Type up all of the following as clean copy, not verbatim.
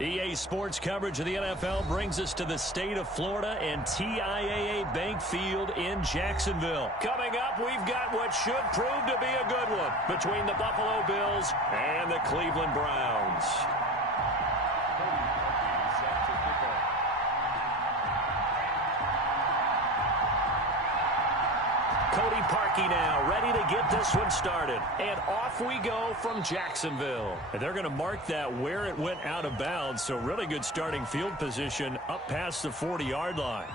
EA Sports coverage of the NFL brings us to the state of Florida and TIAA Bank Field in Jacksonville. Coming up, we've got what should prove to be a good one between the Buffalo Bills and the Cleveland Browns. Cody Parkey now, ready to get this one started. And off we go from Jacksonville. And they're going to mark that where it went out of bounds, so really good starting field position up past the 40-yard line.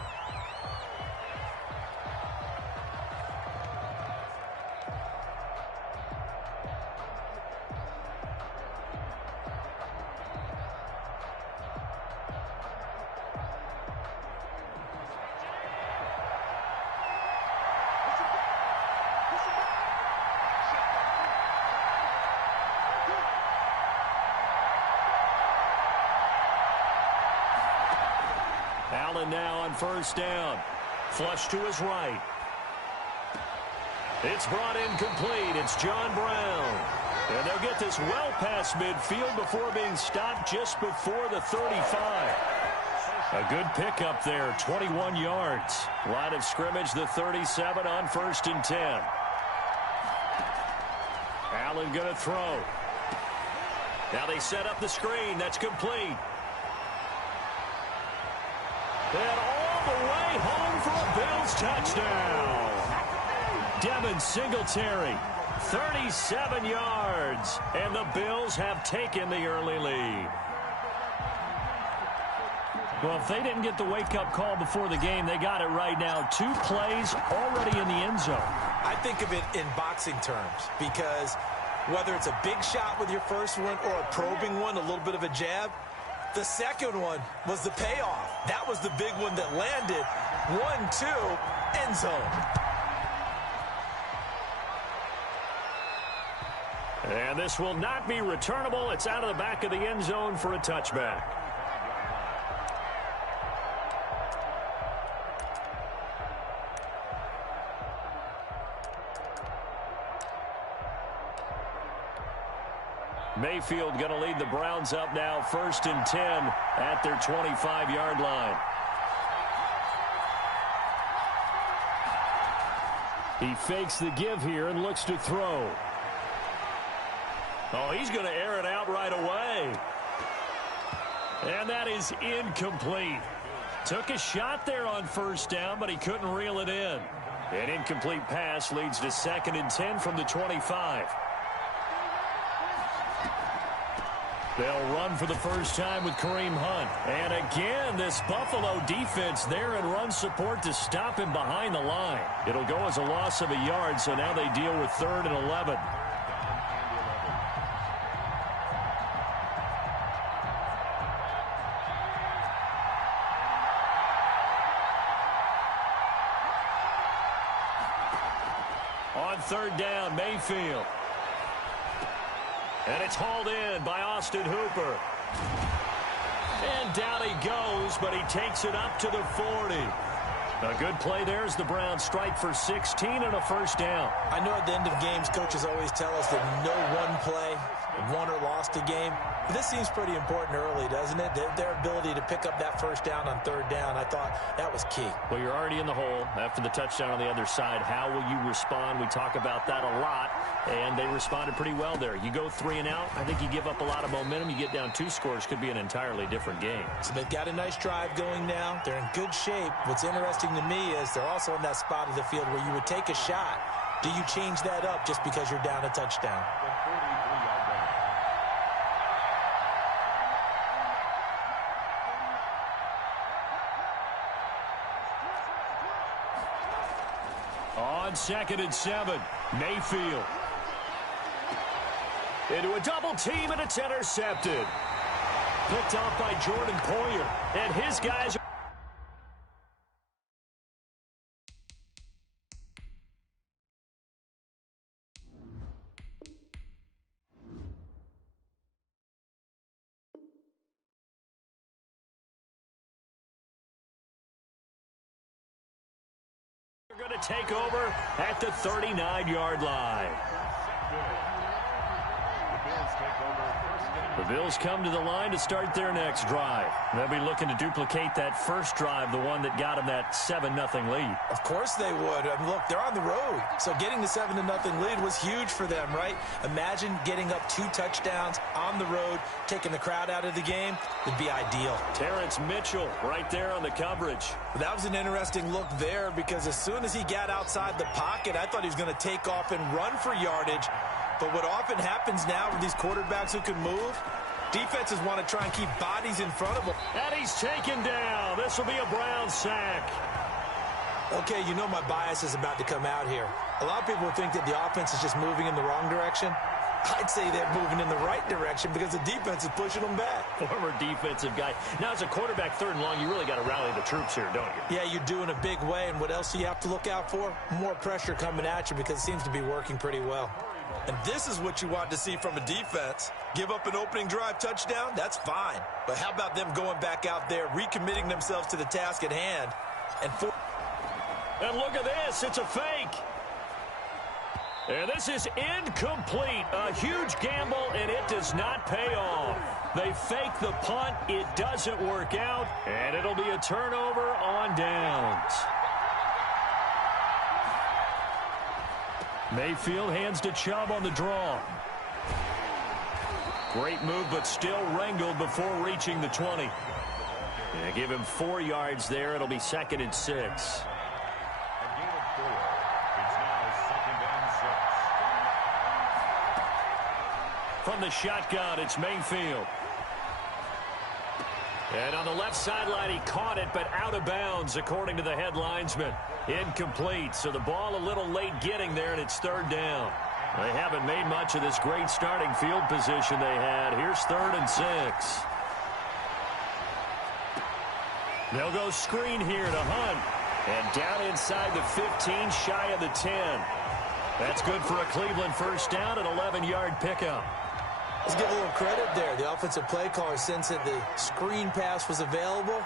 Allen now on first down. Flush to his right. It's brought in complete. It's John Brown. And they'll get this well past midfield before being stopped just before the 35. A good pickup there, 21 yards. Line of scrimmage, the 37 on 1st and 10. Allen going to throw. Now they set up the screen. That's complete. And all the way home for a Bills touchdown. Devin Singletary, 37 yards. And the Bills have taken the early lead. Well, if they didn't get the wake-up call before the game, they got it right now. 2 plays already in the end zone. I think of it in boxing terms because whether it's a big shot with your first one or a probing one, a little bit of a jab, the second one was the payoff. That was the big one that landed. 1-2, end zone. And this will not be returnable. It's out of the back of the end zone for a touchback. Mayfield going to lead the Browns up now, 1st and 10 at their 25-yard line. He fakes the give here and looks to throw. Oh, he's going to air it out right away. And that is incomplete. Took a shot there on 1st down, but he couldn't reel it in. An incomplete pass leads to 2nd and 10 from the 25. They'll run for the first time with Kareem Hunt. And again, this Buffalo defense there in run support to stop him behind the line. It'll go as a loss of a yard, so now they deal with 3rd and 11. On 3rd down, Mayfield. And it's hauled in by Austin Hooper. And down he goes, but he takes it up to the 40. A good play there as the Browns strike for 16 and a 1st down. I know at the end of games, coaches always tell us that no one play won or lost a game. But this seems pretty important early, doesn't it? Their ability to pick up that 1st down on 3rd down, I thought that was key. Well, you're already in the hole after the touchdown on the other side. How will you respond? We talk about that a lot, and they responded pretty well there. You go 3 and out, I think you give up a lot of momentum. You get down 2 scores, could be an entirely different game. So they've got a nice drive going now. They're in good shape. What's interesting to me is they're also in that spot of the field where you would take a shot. Do you change that up just because you're down a touchdown? On 2nd and 7, Mayfield. Into a double team, and it's intercepted. Picked off by Jordan Poyer. And his guys are going to take over at the 39-yard line. The Bills come to the line to start their next drive. They'll be looking to duplicate that first drive, the one that got them that 7-0 lead. Of course they would. I mean, look, they're on the road. So getting the 7-0 lead was huge for them, right? Imagine getting up 2 touchdowns on the road, taking the crowd out of the game. Would be ideal. Terrence Mitchell right there on the coverage. That was an interesting look there because as soon as he got outside the pocket, I thought he was going to take off and run for yardage. But what often happens now with these quarterbacks who can move, defenses want to try and keep bodies in front of them. And he's taken down. This will be a Brown sack. Okay, you know my bias is about to come out here. A lot of people think that the offense is just moving in the wrong direction. I'd say they're moving in the right direction because the defense is pushing them back. Former defensive guy. Now, as a quarterback, 3rd and long, you really got to rally the troops here, don't you? Yeah, you're doing a big way, and what else do you have to look out for? More pressure coming at you because it seems to be working pretty well. And this is what you want to see from a defense. Give up an opening drive touchdown, that's fine. But how about them going back out there, recommitting themselves to the task at hand? And look at this, it's a fake. And this is incomplete. A huge gamble, and it does not pay off. They fake the punt, it doesn't work out, and it'll be a turnover on downs. Mayfield hands to Chubb on the draw. Great move, but still wrangled before reaching the 20. And give him 4 yards there. It'll be 2nd and 6. From the shotgun, it's Mayfield. And on the left sideline, he caught it, but out of bounds, according to the head linesman. Incomplete, so the ball a little late getting there, and it's 3rd down. They haven't made much of this great starting field position they had. Here's 3rd and 6. They'll go screen here to Hunt. And down inside the 15, shy of the 10. That's good for a Cleveland first down, an 11-yard pickup. Let's give a little credit there. The offensive play caller sensed that the screen pass was available.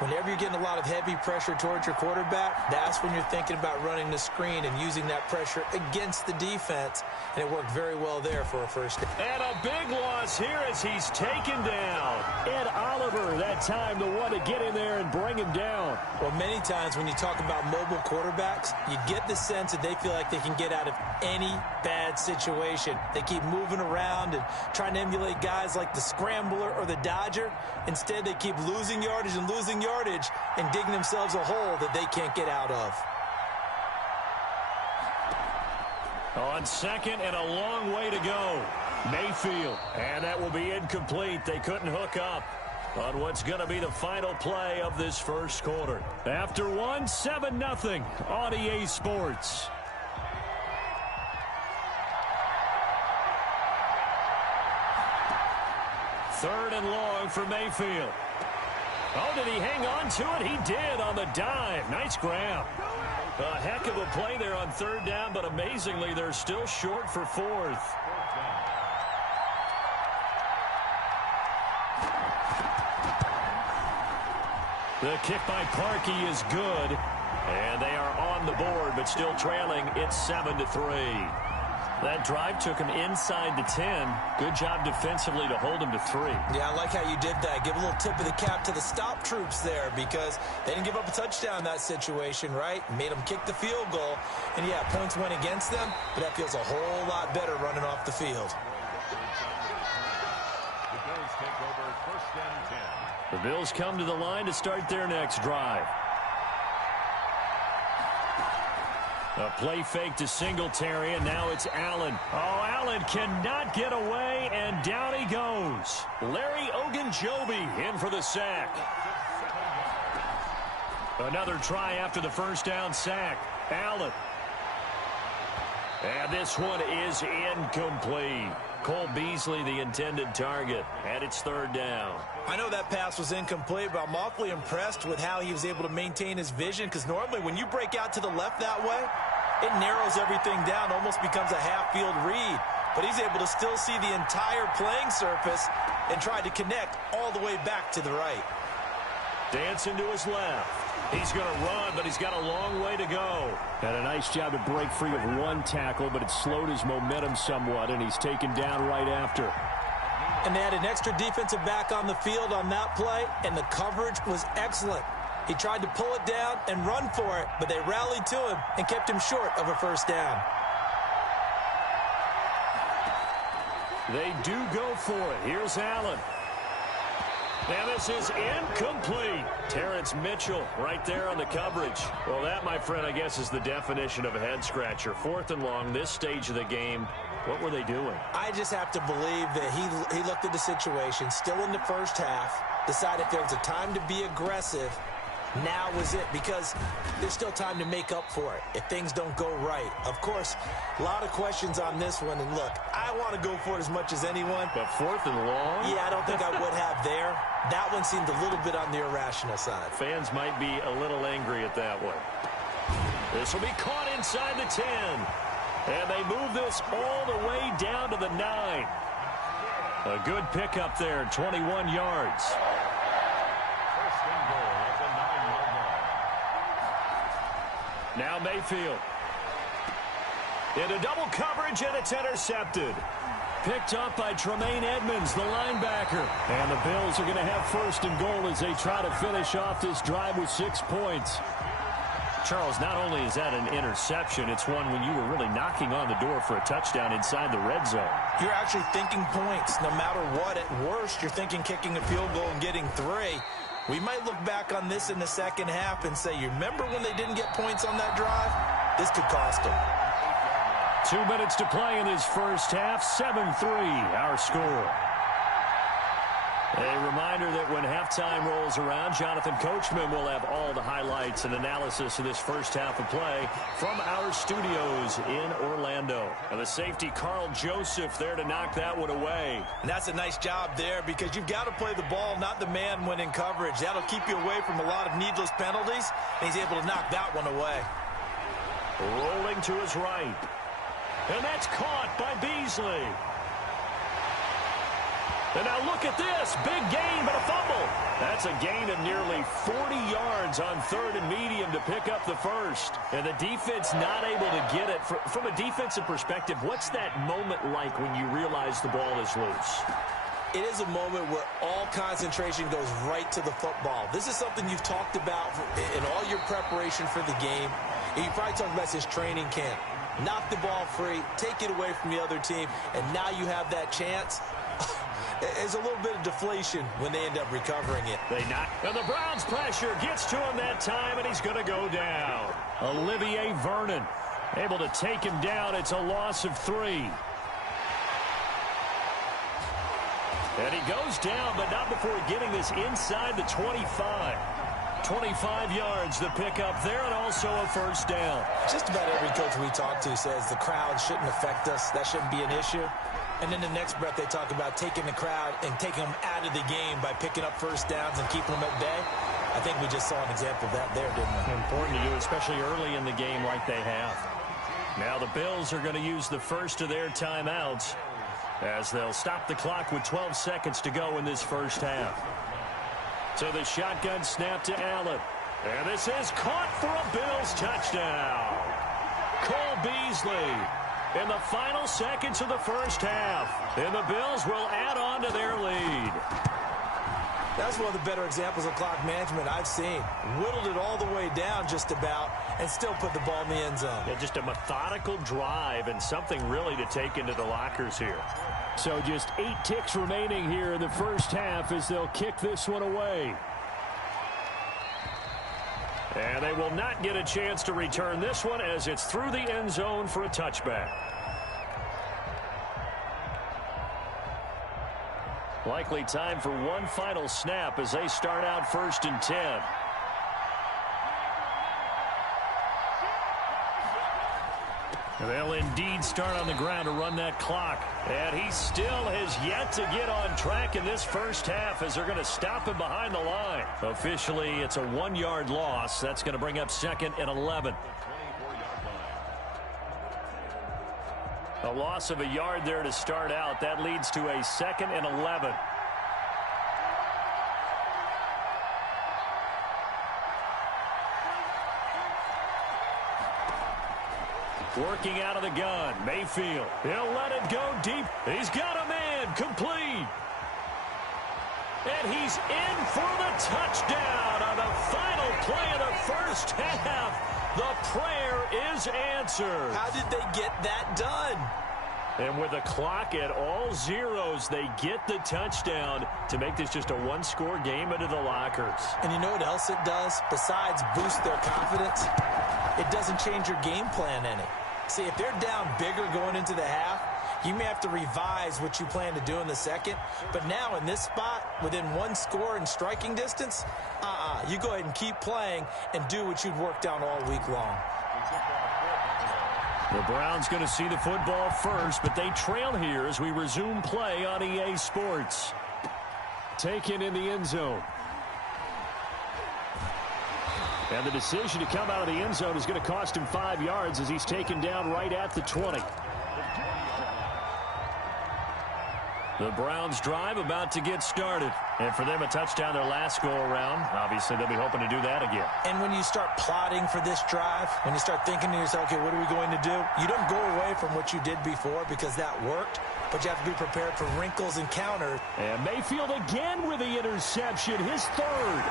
Whenever you're getting a lot of heavy pressure towards your quarterback, that's when you're thinking about running the screen and using that pressure against the defense. And it worked very well there for a first down. And a big loss here as he's taken down. Ed Oliver, that time the one to get in there and bring him down. Well, many times when you talk about mobile quarterbacks, you get the sense that they feel like they can get out of any bad situation. They keep moving around and trying to emulate guys like the Scrambler or the Dodger. Instead, they keep losing yardage and losing yardage and digging themselves a hole that they can't get out of. On 2nd and a long way to go. Mayfield. And that will be incomplete. They couldn't hook up on what's going to be the final play of this first quarter. After 7-0 on EA Sports. Third and long for Mayfield. Oh, did he hang on to it? He did on the dive. Nice grab. A heck of a play there on 3rd down, but amazingly, they're still short for 4th. The kick by Parkey is good, and they are on the board, but still trailing. It's 7-3. That drive took him inside the 10. Good job defensively to hold him to 3. Yeah, I like how you did that. Give a little tip of the cap to the stop troops there because they didn't give up a touchdown in that situation, right? Made them kick the field goal. And, yeah, points went against them, but that feels a whole lot better running off the field. The Bills come to the line to start their next drive. A play fake to Singletary, and now it's Allen. Oh, Allen cannot get away, and down he goes. Larry Ogunjobi in for the sack. Another try after the first down sack. Allen. And this one is incomplete. Cole Beasley, the intended target, and it's 3rd down. I know that pass was incomplete, but I'm awfully impressed with how he was able to maintain his vision, because normally when you break out to the left that way, it narrows everything down, almost becomes a half-field read. But he's able to still see the entire playing surface and try to connect all the way back to the right. Dancing to his left. He's going to run, but he's got a long way to go. And a nice job to break free of one tackle, but it slowed his momentum somewhat, and he's taken down right after. And they had an extra defensive back on the field on that play, and the coverage was excellent. He tried to pull it down and run for it, but they rallied to him and kept him short of a first down. They do go for it. Here's Allen. And this is incomplete. Terrence Mitchell right there on the coverage. Well, that, my friend, I guess is the definition of a head-scratcher. 4th and long, this stage of the game. What were they doing? I just have to believe that he looked at the situation, still in the first half, decided if there was a time to be aggressive, now was it, because there's still time to make up for it if things don't go right. Of course, a lot of questions on this one, and look, I want to go for it as much as anyone. But 4th and long? Yeah, I don't think I would have there. That one seemed a little bit on the irrational side. Fans might be a little angry at that one. This will be caught inside the 10. And they move this all the way down to the 9. A good pickup there, 21 yards. Now Mayfield. Into double coverage, and it's intercepted. Picked up by Tremaine Edmonds, the linebacker. And the Bills are going to have 1st and goal as they try to finish off this drive with 6 points. Charles, not only is that an interception, it's one when you were really knocking on the door for a touchdown inside the red zone. You're actually thinking points. No matter what, at worst, you're thinking kicking a field goal and getting 3. We might look back on this in the second half and say, you remember when they didn't get points on that drive? This could cost them. 2 minutes to play in this first half. 7-3, our score. A reminder that when halftime rolls around, Jonathan Coachman will have all the highlights and analysis of this first half of play from our studios in Orlando. And the safety, Carl Joseph, there to knock that one away. And that's a nice job there, because you've got to play the ball, not the man when in coverage. That'll keep you away from a lot of needless penalties, and he's able to knock that one away. Rolling to his right. And that's caught by Beasley. And now look at this. Big gain, but a fumble. That's a gain of nearly 40 yards on 3rd and medium to pick up the 1st. And the defense not able to get it. From a defensive perspective, what's that moment like when you realize the ball is loose? It is a moment where all concentration goes right to the football. This is something you've talked about in all your preparation for the game. And you probably talked about this training camp. Knock the ball free, take it away from the other team, and now you have that chance. There's a little bit of deflation when they end up recovering it. They knock. And the Browns' pressure gets to him that time, and he's going to go down. Olivier Vernon able to take him down. It's a loss of 3. And he goes down, but not before getting this inside the 25. 25 yards, the pickup there, and also a first down. Just about every coach we talk to says the crowd shouldn't affect us. That shouldn't be an issue. And in the next breath, they talk about taking the crowd and taking them out of the game by picking up first downs and keeping them at bay. I think we just saw an example of that there, didn't we? Important to do, especially early in the game like they have. Now the Bills are going to use the first of their timeouts as they'll stop the clock with 12 seconds to go in this first half. So the shotgun snap to Allen. And this is caught for a Bills touchdown. Cole Beasley in the final seconds of the first half. And the Bills will add on to their lead. That's one of the better examples of clock management I've seen. Whittled it all the way down just about and still put the ball in the end zone. Yeah, just a methodical drive and something really to take into the lockers here. So just 8 ticks remaining here in the first half as they'll kick this one away. And they will not get a chance to return this one as it's through the end zone for a touchback. Likely time for one final snap as they start out 1st and 10. They'll indeed start on the ground to run that clock. And he still has yet to get on track in this first half as they're going to stop him behind the line. Officially, it's a 1-yard loss. That's going to bring up 2nd and 11. A loss of a yard there to start out. That leads to a 2nd and 11. Working out of the gun, Mayfield. He'll let it go deep. He's got a man, complete. And he's in for the touchdown on the final play of the first half. The prayer is answered. How did they get that done? And with the clock at all zeros, they get the touchdown to make this just a one-score game into the lockers. And you know what else it does? Besides boost their confidence, it doesn't change your game plan any. See, if they're down bigger going into the half, you may have to revise what you plan to do in the second. But now in this spot, within one score and striking distance, you go ahead and keep playing and do what you'd worked on all week long. The Browns going to see the football first, but they trail here as we resume play on EA Sports. Taken in the end zone. And the decision to come out of the end zone is going to cost him 5 yards as he's taken down right at the 20. The Browns drive about to get started. And for them, a touchdown their last go-around. Obviously, they'll be hoping to do that again. And when you start plotting for this drive, when you start thinking to yourself, okay, what are we going to do? You don't go away from what you did before because that worked, but you have to be prepared for wrinkles and counters. And Mayfield again with the interception, his third.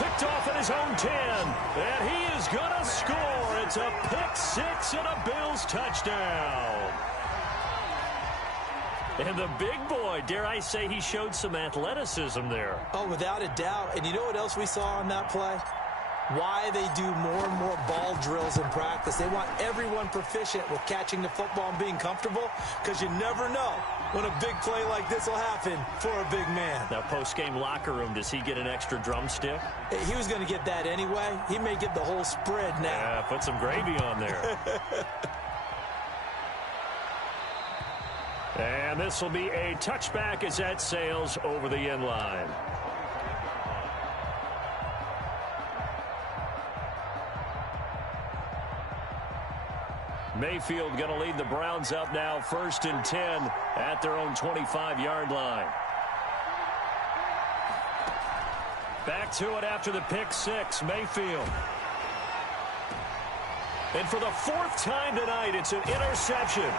Picked off at his own 10. And he is going to score. It's a pick six and a Bills touchdown. And the big boy, dare I say, he showed some athleticism there. Oh, without a doubt. And you know what else we saw on that play? Why they do more and more ball drills in practice. They want everyone proficient with catching the football and being comfortable because you never know when a big play like this will happen for a big man. Now, post-game locker room, does he get an extra drumstick? He was going to get that anyway. He may get the whole spread now. Yeah, put some gravy on there. And this will be a touchback as that sails over the end line. Mayfield going to lead the Browns up now 1st and 10 at their own 25-yard line. Back to it after the pick six, Mayfield. And for the 4th time tonight, it's an interception.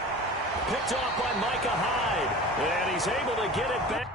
Picked off by Micah Hyde. And he's able to get it back.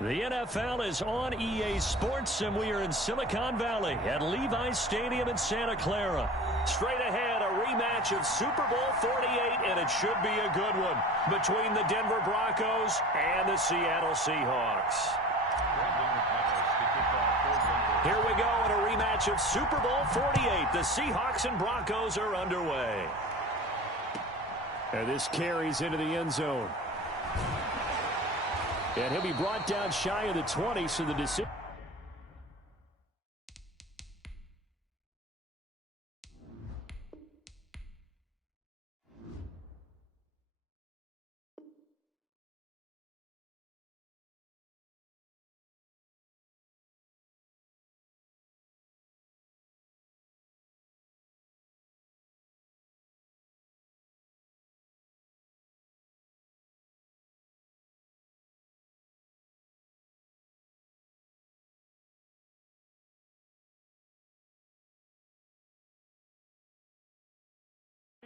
The NFL is on EA Sports, and we are in Silicon Valley at Levi's Stadium in Santa Clara. Straight ahead, a rematch of Super Bowl 48, and it should be a good one, between the Denver Broncos and the Seattle Seahawks. Here we go in a rematch of Super Bowl 48. The Seahawks and Broncos are underway. And this carries into the end zone. And he'll be brought down shy of the 20, so the decision.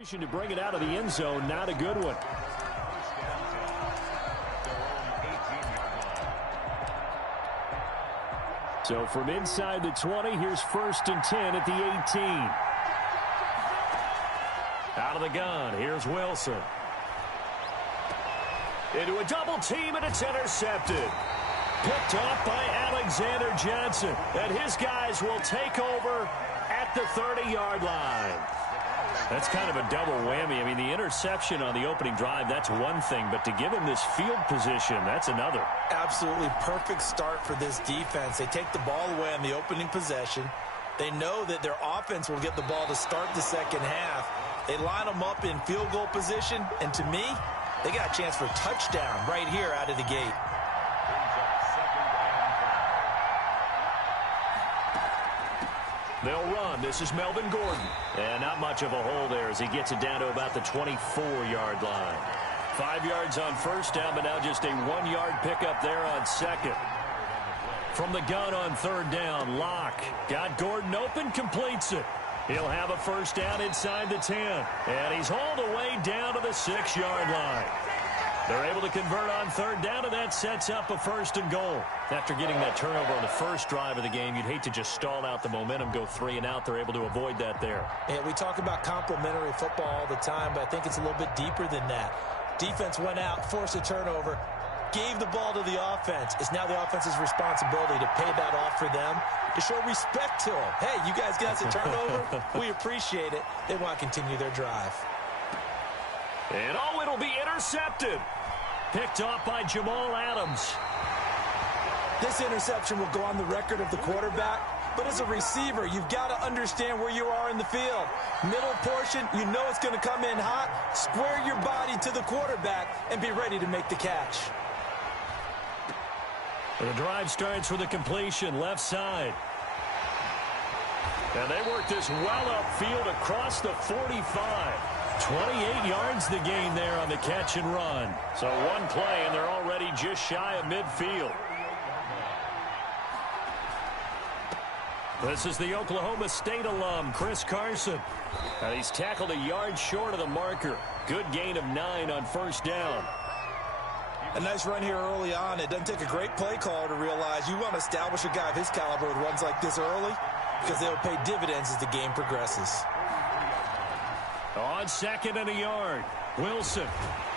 To bring it out of the end zone, not a good one. So from inside the 20, here's 1st and 10 at the 18. Out of the gun, here's Wilson. Into a double team, and it's intercepted. Picked off by Alexander Johnson. And his guys will take over at the 30-yard line. That's kind of a double whammy. I mean, the interception on the opening drive, that's one thing, but to give him this field position, that's another. Absolutely perfect start for this defense. They take the ball away on the opening possession. They know that their offense will get the ball to start the second half. They line them up in field goal position, and to me, they got a chance for a touchdown right here out of the gate. They'll run. This is Melvin Gordon. And not much of a hole there as he gets it down to about the 24-yard line. 5 yards on first down, but now just a 1-yard pickup there on second. From the gun on third down, Locke got Gordon open, completes it. He'll have a first down inside the 10. And he's hauled away down to the 6-yard line. They're able to convert on third down, and that sets up a 1st and goal. After getting that turnover on the first drive of the game, you'd hate to just stall out the momentum, go 3 and out. They're able to avoid that there. Yeah, we talk about complementary football all the time, but I think it's a little bit deeper than that. Defense went out, forced a turnover, gave the ball to the offense. It's now the offense's responsibility to pay that off for them, to show respect to them. Hey, you guys got us a turnover. We appreciate it. They want to continue their drive. And it'll be intercepted. Picked off by Jamal Adams. This interception will go on the record of the quarterback, but as a receiver, you've got to understand where you are in the field. Middle portion, you know it's going to come in hot. Square your body to the quarterback and be ready to make the catch. The drive starts with a completion, left side. And they work this well upfield across the 45. 28 yards the gain there on the catch and run. So one play, and they're already just shy of midfield. This is the Oklahoma State alum, Chris Carson. And he's tackled a yard short of the marker. Good gain of 9 on first down. A nice run here early on. It doesn't take a great play caller to realize you want to establish a guy of his caliber with runs like this early, because they'll pay dividends as the game progresses. On 2nd and a yard, Wilson.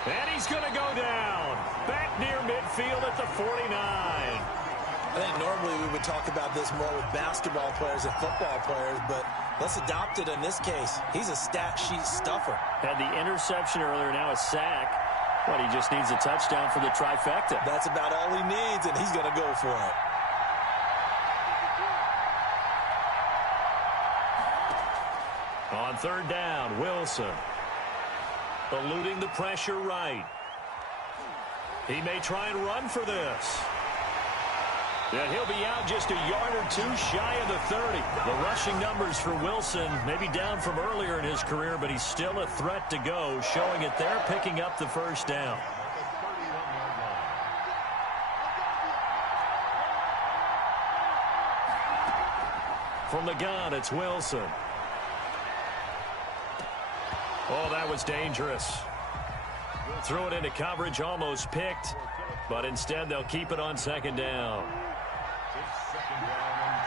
And he's going to go down. Back near midfield at the 49. I think normally we would talk about this more with basketball players and football players, but let's adopt it in this case. He's a stat sheet stuffer. Had the interception earlier, now a sack. But he just needs a touchdown for the trifecta. That's about all he needs, and he's going to go for it. On third down, Wilson. Eluding the pressure right. He may try and run for this. And he'll be out just a yard or 2 shy of the 30. The rushing numbers for Wilson maybe down from earlier in his career, but he's still a threat to go, showing it there, picking up the first down. From the gun, it's Wilson. Oh, that was dangerous. Threw it into coverage, almost picked. but instead they'll keep it on second down. It's second down and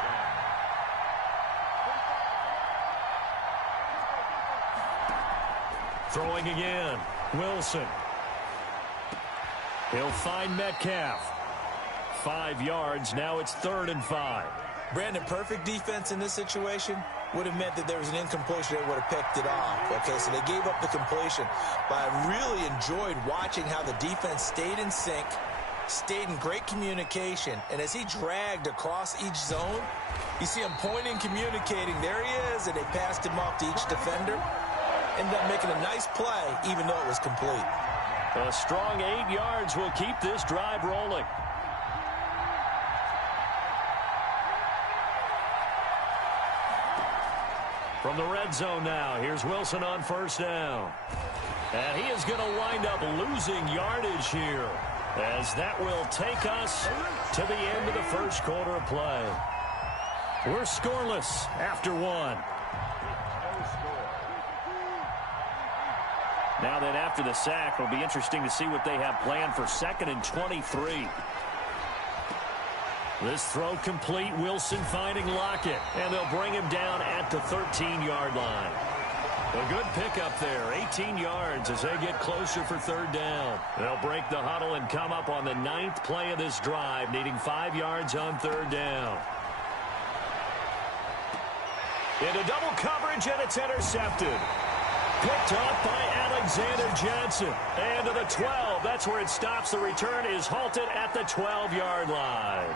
10. Throwing again. Wilson. He'll find Metcalf. 5 yards. Now it's 3rd and 5. Brandon, perfect defense in this situation would have meant that there was an incompletion. They would have picked it off. Okay, so they gave up the completion. But I really enjoyed watching how the defense stayed in sync, stayed in great communication. And as he dragged across each zone, you see him pointing, communicating. There he is, and they passed him off to each defender. Ended up making a nice play, even though it was complete. A strong 8 yards will keep this drive rolling. From the red zone now, here's Wilson on 1st down. And he is going to wind up losing yardage here, as that will take us to the end of the first quarter of play. We're scoreless after 1. Now then, after the sack, it'll be interesting to see what they have planned for 2nd and 23. This throw complete. Wilson finding Lockett, and they'll bring him down at the 13-yard line. A good pickup there, 18 yards as they get closer for 3rd down. They'll break the huddle and come up on the 9th play of this drive, needing 5 yards on 3rd down. Into double coverage, and it's intercepted. Picked off by Alexander Johnson. And to the 12. That's where it stops. The return is halted at the 12-yard line.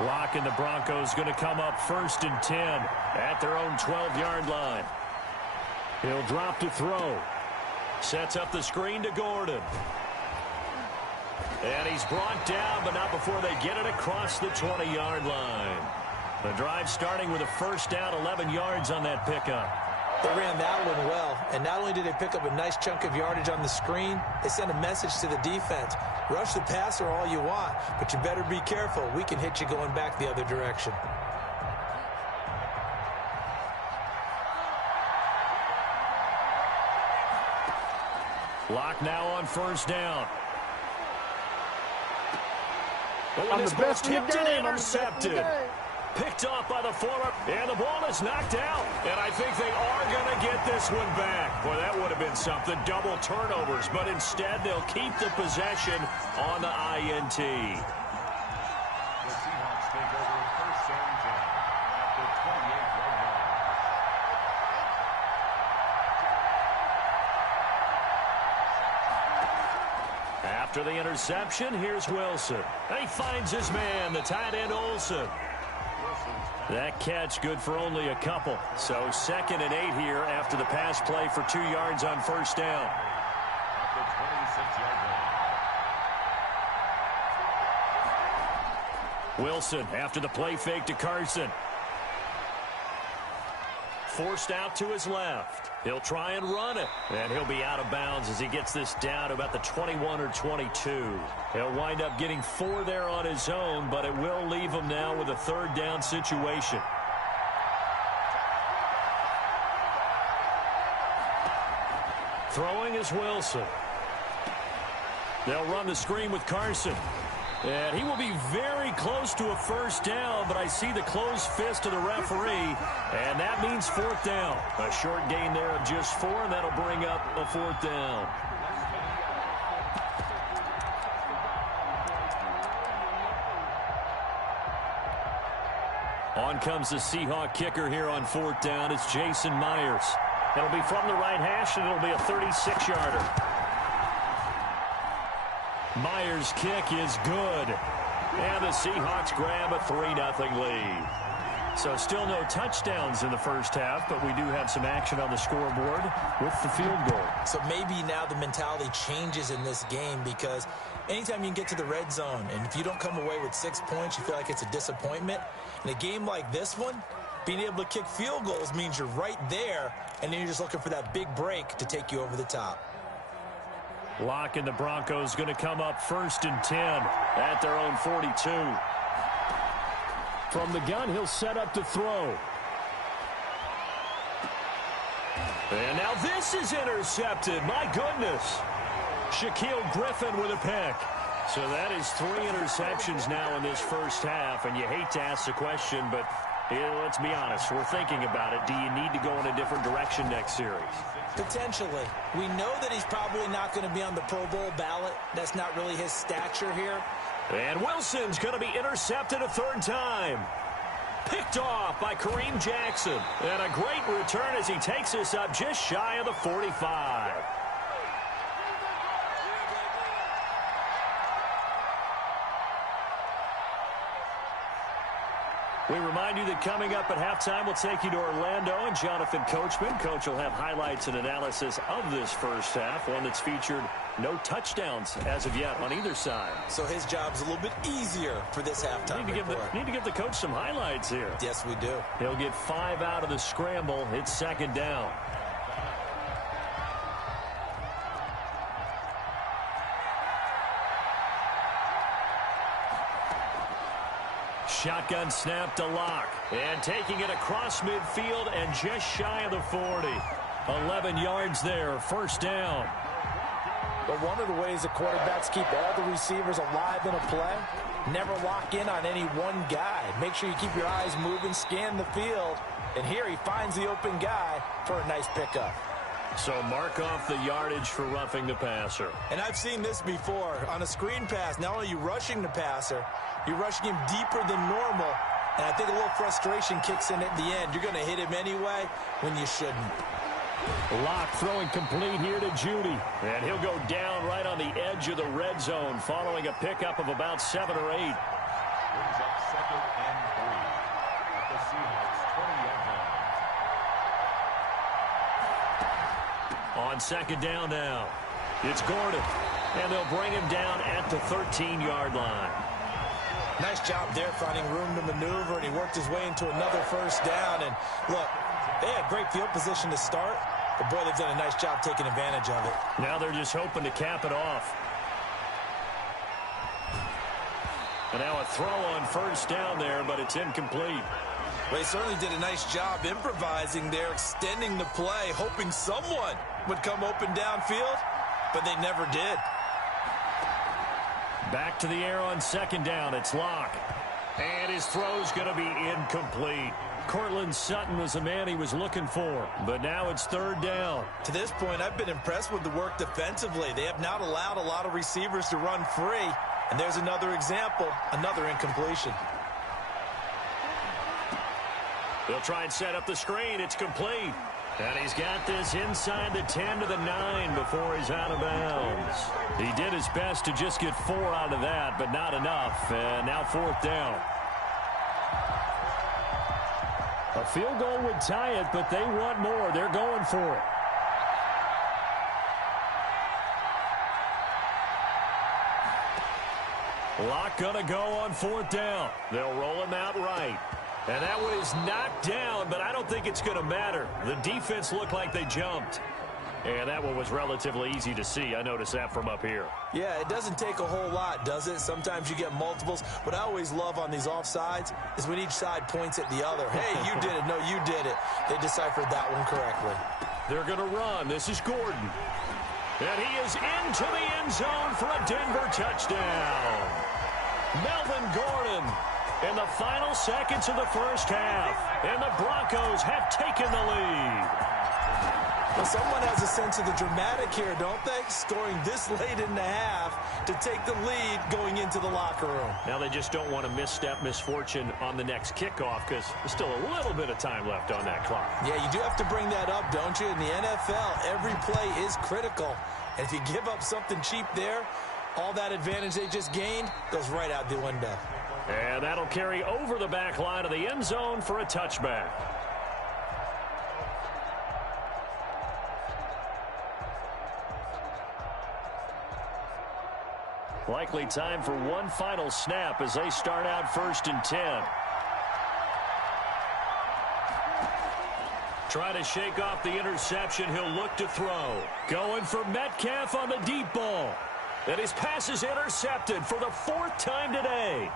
Locke and the Broncos going to come up 1st and 10 at their own 12-yard line. He'll drop to throw. Sets up the screen to Gordon. And he's brought down, but not before they get it across the 20-yard line. The drive starting with a 1st down, 11 yards on that pickup. They ran that one well, and not only did they pick up a nice chunk of yardage on the screen, they sent a message to the defense. Rush the passer all you want, but you better be careful. We can hit you going back the other direction. Locke now on 1st down. I'm the best in the tipped and game. intercepted. Picked off by the former, and the ball is knocked out. And I think they are going to get this one back. Boy, that would have been something. Double turnovers, but instead they'll keep the possession on the INT. The Seahawks take over 1st and 10 at the 28-yard line. After the interception, here's Wilson. And he finds his man, the tight end Olsen. That catch good for only a couple. So 2nd and 8 here after the pass play for 2 yards on 1st down. At the 26-yard line. Wilson after the play fake to Carson. Forced out to his left. He'll try and run it. And he'll be out of bounds as he gets this down to about the 21 or 22. He'll wind up getting 4 there on his own, but it will leave him now with a 3rd down situation. Throwing is Wilson. They'll run the screen with Carson. And he will be very close to a 1st down, but I see the closed fist of the referee, and that means 4th down. A short gain there of just 4, and that'll bring up a 4th down. On comes the Seahawk kicker here on 4th down. It's Jason Myers. It'll be from the right hash, and it'll be a 36-yarder. Myers' kick is good. And the Seahawks grab a 3-0 lead. So still no touchdowns in the first half, but we do have some action on the scoreboard with the field goal. So maybe now the mentality changes in this game, because anytime you can get to the red zone, and if you don't come away with 6 points, you feel like it's a disappointment. In a game like this one, being able to kick field goals means you're right there, and then you're just looking for that big break to take you over the top. Locke and the Broncos going to come up 1st and 10 at their own 42. From the gun, he'll set up to throw. And now this is intercepted. My goodness. Shaquille Griffin with a pick. So that is 3 interceptions now in this first half, and you hate to ask the question, but let's be honest, we're thinking about it. Do you need to go in a different direction next series? Potentially. We know that he's probably not going to be on the Pro Bowl ballot. That's not really his stature here. And Wilson's going to be intercepted a 3rd time. Picked off by Kareem Jackson. And a great return as he takes us up just shy of the 45. We remind you that coming up at halftime, we'll take you to Orlando and Jonathan Coachman. Coach will have highlights and analysis of this first half, one that's featured no touchdowns as of yet on either side. So his job's a little bit easier for this halftime. Need to give the coach some highlights here. Yes, we do. He'll get 5 out of the scramble. It's 2nd down. Shotgun snap to Locke. And taking it across midfield and just shy of the 40. 11 yards there, 1st down. But one of the ways the quarterbacks keep all the receivers alive in a play, never lock in on any one guy. Make sure you keep your eyes moving, scan the field. And here he finds the open guy for a nice pickup. So mark off the yardage for roughing the passer. And I've seen this before. On a screen pass, not only are you rushing the passer, you're rushing him deeper than normal. And I think a little frustration kicks in at the end. You're going to hit him anyway when you shouldn't. Locke throwing complete here to Judy. And he'll go down right on the edge of the red zone following a pickup of about 7 or 8. Brings up 2nd and 3 at the Seahawks 20-yard line. On 2nd down now, it's Gordon. And they'll bring him down at the 13-yard line. Nice job there finding room to maneuver, and he worked his way into another 1st down. And look, they had great field position to start, but boy, they've done a nice job taking advantage of it. Now they're just hoping to cap it off. And now a throw on 1st down there, but it's incomplete. Well, he certainly did a nice job improvising there, extending the play, hoping someone would come open downfield, but they never did. Back to the air on 2nd down. It's Locke. And his throw's going to be incomplete. Cortland Sutton was the man he was looking for. But now it's 3rd down. To this point, I've been impressed with the work defensively. They have not allowed a lot of receivers to run free. And there's another example, another incompletion. They'll try and set up the screen. It's complete. And he's got this inside the 10 to the 9 before he's out of bounds. He did his best to just get 4 out of that, but not enough. And now 4th down. A field goal would tie it, but they want more. They're going for it. Locke gonna go on 4th down. They'll roll him out right. And that one is knocked down, but I don't think it's going to matter. The defense looked like they jumped. And that one was relatively easy to see. I noticed that from up here. Yeah, it doesn't take a whole lot, does it? Sometimes you get multiples. What I always love on these offsides is when each side points at the other. Hey, you did it. No, you did it. They deciphered that one correctly. They're going to run. This is Gordon. And he is into the end zone for a Denver touchdown. Melvin Gordon. In the final seconds of the first half, and the Broncos have taken the lead. Well, someone has a sense of the dramatic here, don't they? Scoring this late in the half to take the lead going into the locker room. Now they just don't want to misstep misfortune on the next kickoff because there's still a little bit of time left on that clock. Yeah, you do have to bring that up, don't you? In the NFL, every play is critical. And if you give up something cheap there, all that advantage they just gained goes right out the window. And that'll carry over the back line of the end zone for a touchback. Likely time for one final snap as they start out 1st and 10. Try to shake off the interception. He'll look to throw. Going for Metcalf on the deep ball. And his pass is intercepted for the 4th time today.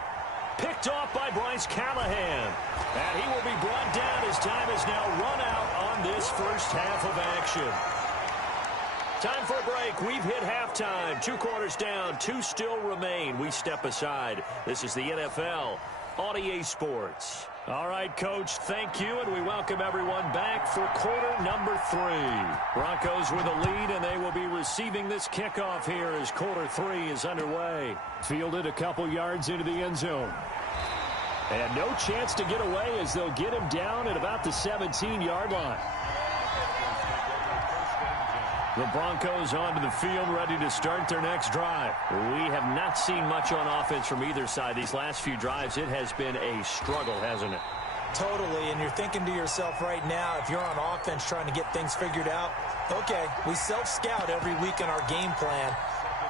Picked off by Bryce Callahan. And he will be brought down as time is now run out on this first half of action. Time for a break. We've hit halftime. 2 quarters down. 2 still remain. We step aside. This is the NFL on EA Sports. All right, Coach, thank you, and we welcome everyone back for quarter number 3. Broncos with a lead, and they will be receiving this kickoff here as quarter 3 is underway. Fielded a couple yards into the end zone. And no chance to get away as they'll get him down at about the 17-yard line. The Broncos onto the field, ready to start their next drive. We have not seen much on offense from either side these last few drives. It has been a struggle, hasn't it? Totally, and you're thinking to yourself right now, if you're on offense trying to get things figured out, okay, we self-scout every week in our game plan.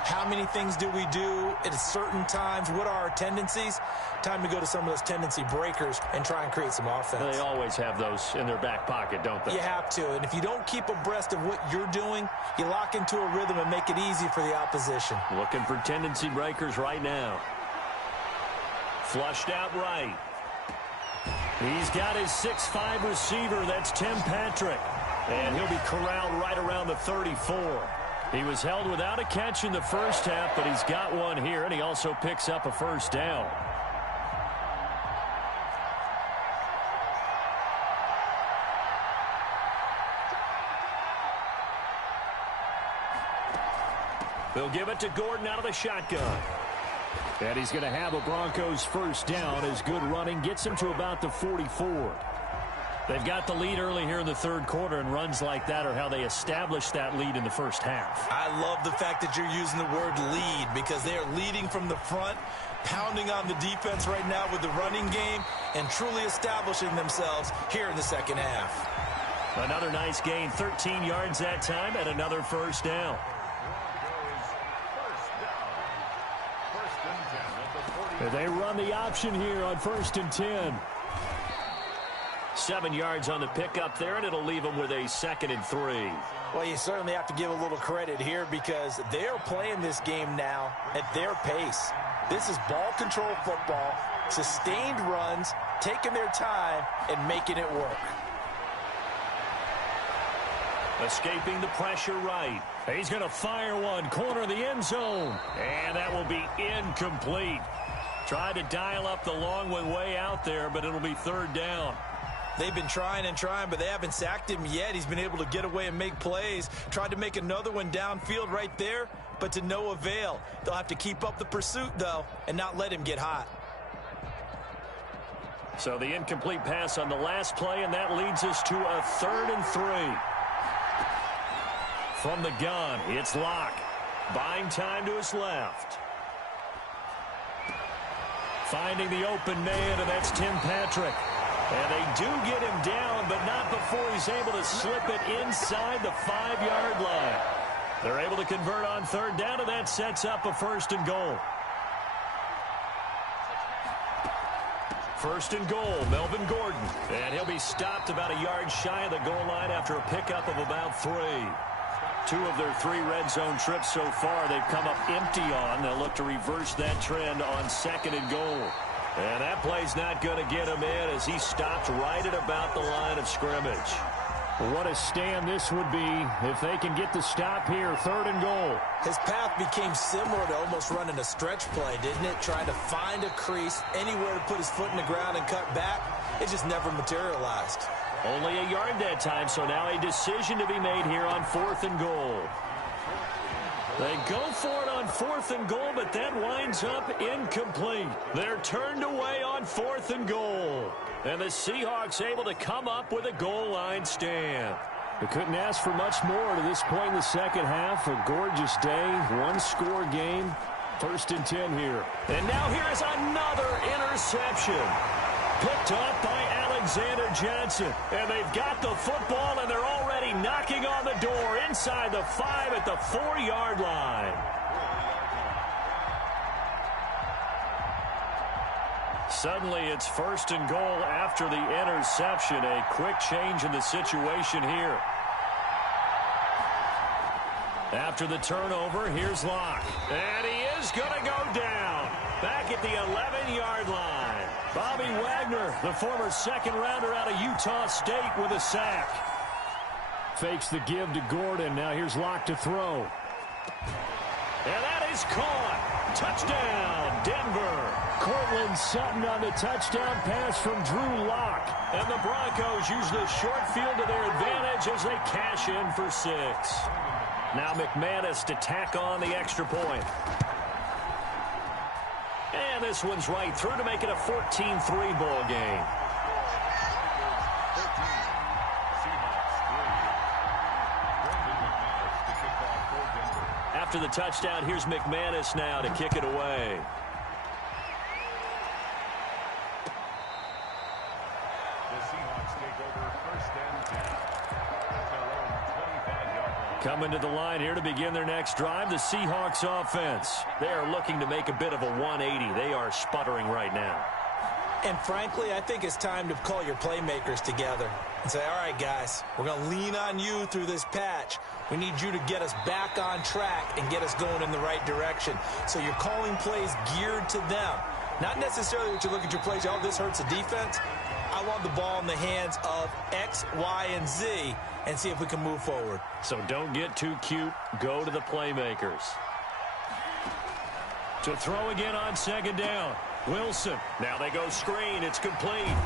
How many things do we do at certain times? What are our tendencies? Time to go to some of those tendency breakers and try and create some offense. They always have those in their back pocket, don't they? You have to, and if you don't keep abreast of what you're doing, you lock into a rhythm and make it easy for the opposition. Looking for tendency breakers right now. Flushed out right. He's got his 6'5" receiver. That's Tim Patrick. And he'll be corralled right around the 34. He was held without a catch in the first half, but he's got one here, and he also picks up a first down. They'll give it to Gordon out of the shotgun. And he's going to have a Broncos first down as good running gets him to about the 44. They've got the lead early here in the third quarter, and runs like that are how they established that lead in the first half. I love the fact that you're using the word lead because they are leading from the front, pounding on the defense right now with the running game, and truly establishing themselves here in the second half. Another nice gain, 13 yards that time, and another first down. They run the option here on 1st and 10. 7 yards on the pickup there, and it'll leave them with a 2nd and 3. Well, you certainly have to give a little credit here because they're playing this game now at their pace. This is ball control football, sustained runs, taking their time, and making it work. Escaping the pressure right. He's going to fire one, corner of the end zone, and that will be incomplete. Tried to dial up the long one way out there, but it'll be 3rd down. They've been trying and trying, but they haven't sacked him yet. He's been able to get away and make plays. Tried to make another one downfield right there, but to no avail. They'll have to keep up the pursuit, though, and not let him get hot. So the incomplete pass on the last play, and that leads us to a 3rd and 3. From the gun, it's Locke. Buying time to his left. Finding the open man, and that's Tim Patrick. And they do get him down, but not before he's able to slip it inside the 5-yard line. They're able to convert on 3rd down, and that sets up a 1st and goal. 1st and goal, Melvin Gordon. And he'll be stopped about a yard shy of the goal line after a pickup of about 3. 2 of their 3 red zone trips so far they've come up empty on. They'll look to reverse that trend on 2nd and goal. And that play's not going to get him in as he stopped right at about the line of scrimmage. What a stand this would be if they can get the stop here, 3rd and goal. His path became similar to almost running a stretch play, didn't it? Trying to find a crease, anywhere to put his foot in the ground and cut back. It just never materialized. Only a yard that time, so now a decision to be made here on 4th and goal. They go for it on 4th and goal, but that winds up incomplete. They're turned away on 4th and goal. And the Seahawks able to come up with a goal line stand. They couldn't ask for much more to this point in the second half. A gorgeous day, 1-score game. 1st and 10 here. And now here is another interception. Picked up by Alexander Johnson. And they've got the football, and they're already knocking on the door inside the 5 at the 4-yard line. Suddenly it's 1st and goal after the interception. A quick change in the situation here. After the turnover, here's Locke. And he is going to go down. Back at the 11-yard line. Bobby Wagner, the former second-rounder out of Utah State, with a sack. Fakes the give to Gordon. Now here's Locke to throw. And that is caught. Touchdown, Denver. Cortland Sutton on the touchdown pass from Drew Lock. And the Broncos use the short field to their advantage as they cash in for 6. Now McManus to tack on the extra point. And this one's right through to make it a 14-3 ball game. After the touchdown, here's McManus now to kick it away. The Seahawks take over 1st and 10. At their own 25-yard line. Coming to the line here to begin their next drive, the Seahawks offense. They are looking to make a bit of a 180. They are sputtering right now. And frankly, I think it's time to call your playmakers together and say, all right, guys, we're going to lean on you through this patch. We need you to get us back on track and get us going in the right direction. So you're calling plays geared to them. Not necessarily that you look at your plays, oh, this hurts the defense. I want the ball in the hands of X, Y, and Z and see if we can move forward. So don't get too cute. Go to the playmakers. To throw again on 2nd down. Wilson. Now they go screen. It's complete.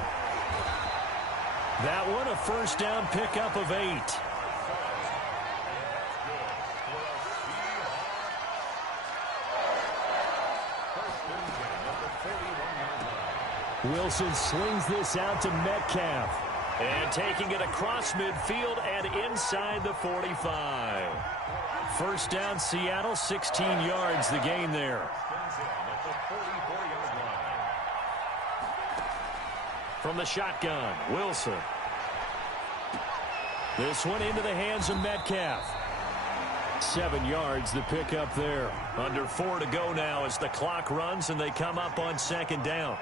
That one a 1st down pickup of 8. Wilson slings this out to Metcalf. And taking it across midfield and inside the 45. 1st down, Seattle, 16 yards the gain there. From the shotgun, Wilson. This one into the hands of Metcalf. 7 yards the pickup there. Under 4 to go now as the clock runs and they come up on 2nd down.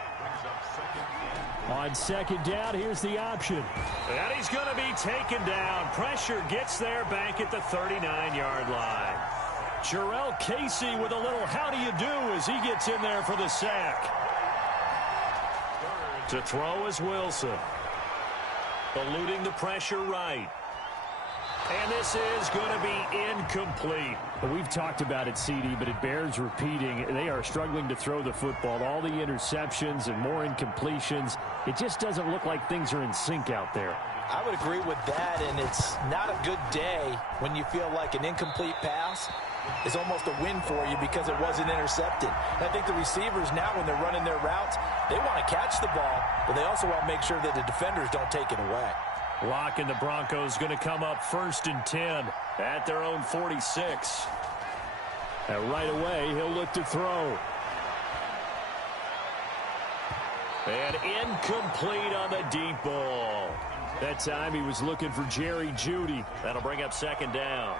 On 2nd down, here's the option. And he's going to be taken down. Pressure gets there back at the 39-yard line. Jarrell Casey with a little how do you do as he gets in there for the sack. To throw is Wilson. Eluding the pressure right. And this is going to be incomplete. We've talked about it, CD, but it bears repeating. They are struggling to throw the football. All the interceptions and more incompletions. It just doesn't look like things are in sync out there. I would agree with that, and it's not a good day when you feel like an incomplete pass is almost a win for you because it wasn't intercepted. And I think the receivers now, when they're running their routes, they want to catch the ball, but they also want to make sure that the defenders don't take it away. Locke and the Broncos going to come up 1st and 10 at their own 46. And right away, he'll look to throw. And incomplete on the deep ball. That time he was looking for Jerry Jeudy. That'll bring up 2nd down.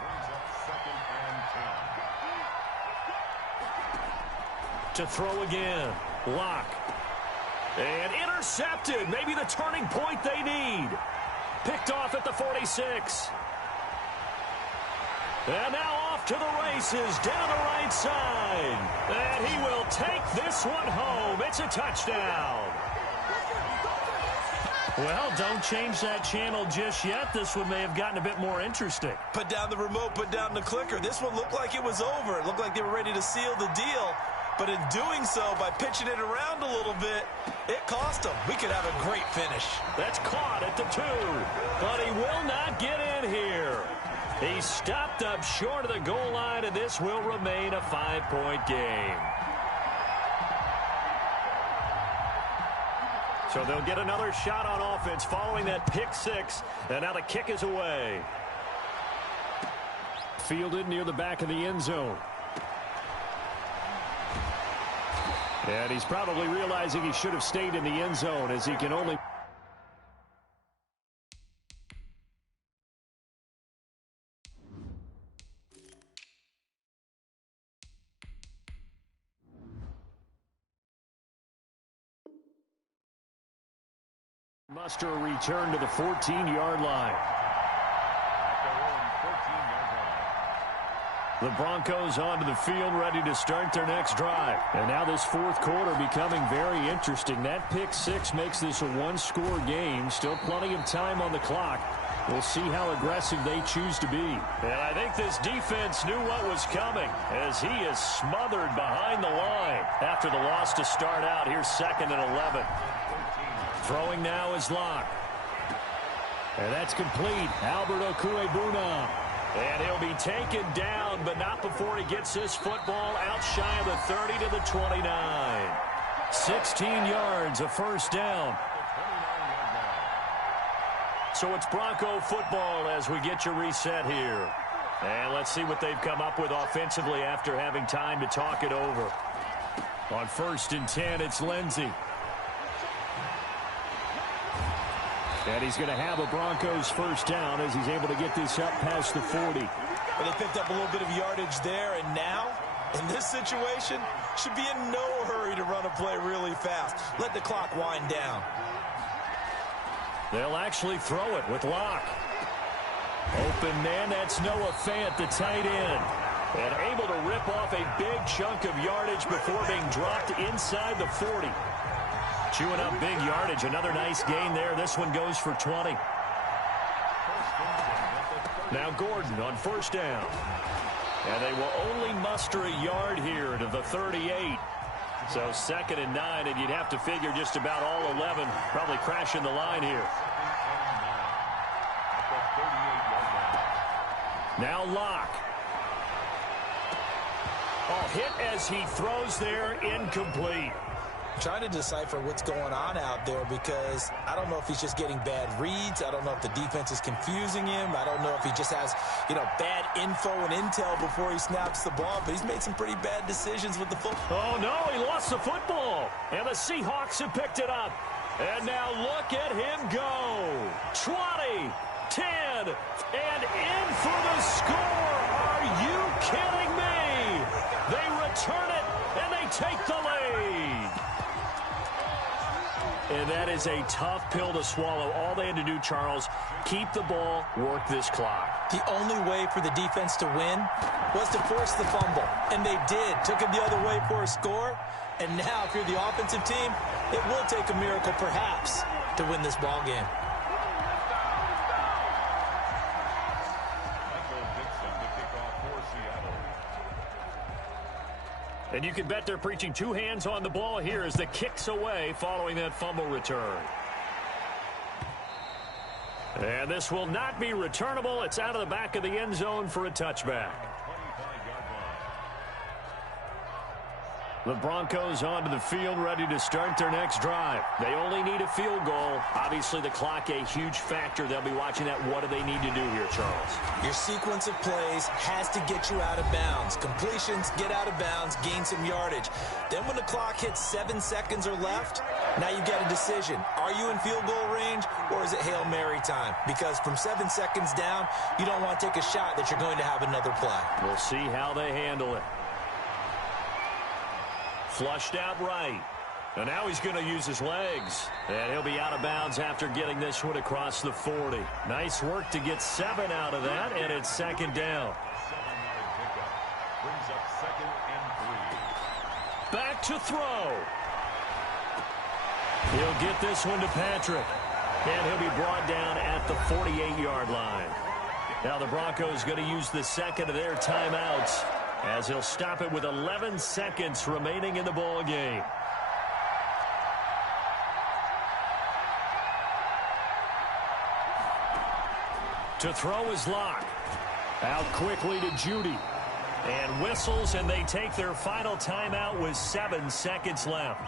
To throw again. Locke. And intercepted. Maybe the turning point they need. Picked off at the 46. And now off to the races down the right side. And he will take this one home. It's a touchdown. Well, don't change that channel just yet. This one may have gotten a bit more interesting. Put down the remote, put down the clicker. This one looked like it was over. It looked like they were ready to seal the deal. But in doing so, by pitching it around a little bit, it cost them. We could have a great finish. That's caught at the 2. But he will not get in here. He stopped up short of the goal line, and this will remain a 5-point game. So they'll get another shot on offense following that pick 6. And now the kick is away. Fielded near the back of the end zone. And he's probably realizing he should have stayed in the end zone as he can only... Muster a return to the 14-yard line. The Broncos onto the field, ready to start their next drive. And now this 4th quarter becoming very interesting. That pick 6 makes this a 1-score game. Still plenty of time on the clock. We'll see how aggressive they choose to be. And I think this defense knew what was coming as he is smothered behind the line after the loss to start out. Here's 2nd and 11. Throwing now is Locke. And that's complete. Albert Okuebuna. And he'll be taken down, but not before he gets this football out shy of the 30 to the 29. 16 yards, a first down. So it's Bronco football as we get you reset here. And let's see what they've come up with offensively after having time to talk it over. On 1st and 10, it's Lindsey. And he's going to have a Broncos first down as he's able to get this up past the 40. Well, they picked up a little bit of yardage there, and now, in this situation, should be in no hurry to run a play really fast. Let the clock wind down. They'll actually throw it with Locke. Open man, that's Noah Fant, the tight end. And able to rip off a big chunk of yardage before being dropped inside the 40. Chewing up big yardage. Another nice gain there. This one goes for 20. Now Gordon on 1st down. And they will only muster a yard here to the 38. So 2nd and 9, and you'd have to figure just about all 11 probably crashing the line here. Now Locke. Oh, hit as he throws there, incomplete. Trying to decipher what's going on out there because I don't know if he's just getting bad reads. I don't know if the defense is confusing him. I don't know if he just has, bad info and intel before he snaps the ball. But he's made some pretty bad decisions with the football. Oh, no, he lost the football. And the Seahawks have picked it up. And now look at him go. 20, 10, and in for the score. Are you kidding me? They return it, and they take the lead. And that is a tough pill to swallow. All they had to do, Charles, keep the ball, work this clock. The only way for the defense to win was to force the fumble. And they did. Took it the other way for a score. And now, if you're the offensive team, it will take a miracle, perhaps, to win this ball game. And you can bet they're preaching 2 hands on the ball here as the kick's away following that fumble return. And this will not be returnable. It's out of the back of the end zone for a touchback. The Broncos onto the field, ready to start their next drive. They only need a field goal. Obviously, the clock a huge factor. They'll be watching that. What do they need to do here, Charles? Your sequence of plays has to get you out of bounds. Completions, get out of bounds, gain some yardage. Then when the clock hits 7 seconds or left, now you get a decision. Are you in field goal range, or is it Hail Mary time? Because from 7 seconds down, you don't want to take a shot that you're going to have another play. We'll see how they handle it. Flushed out right. And now he's going to use his legs. And he'll be out of bounds after getting this one across the 40. Nice work to get 7 out of that, and it's 2nd down. 7-yard pickup. Brings up 2nd and 3. Back to throw. He'll get this one to Patrick. And he'll be brought down at the 48-yard line. Now the Broncos going to use the second of their timeouts, as he'll stop it with 11 seconds remaining in the ball game. To throw is Locke. Out quickly to Judy. And whistles, and they take their final timeout with 7 seconds left.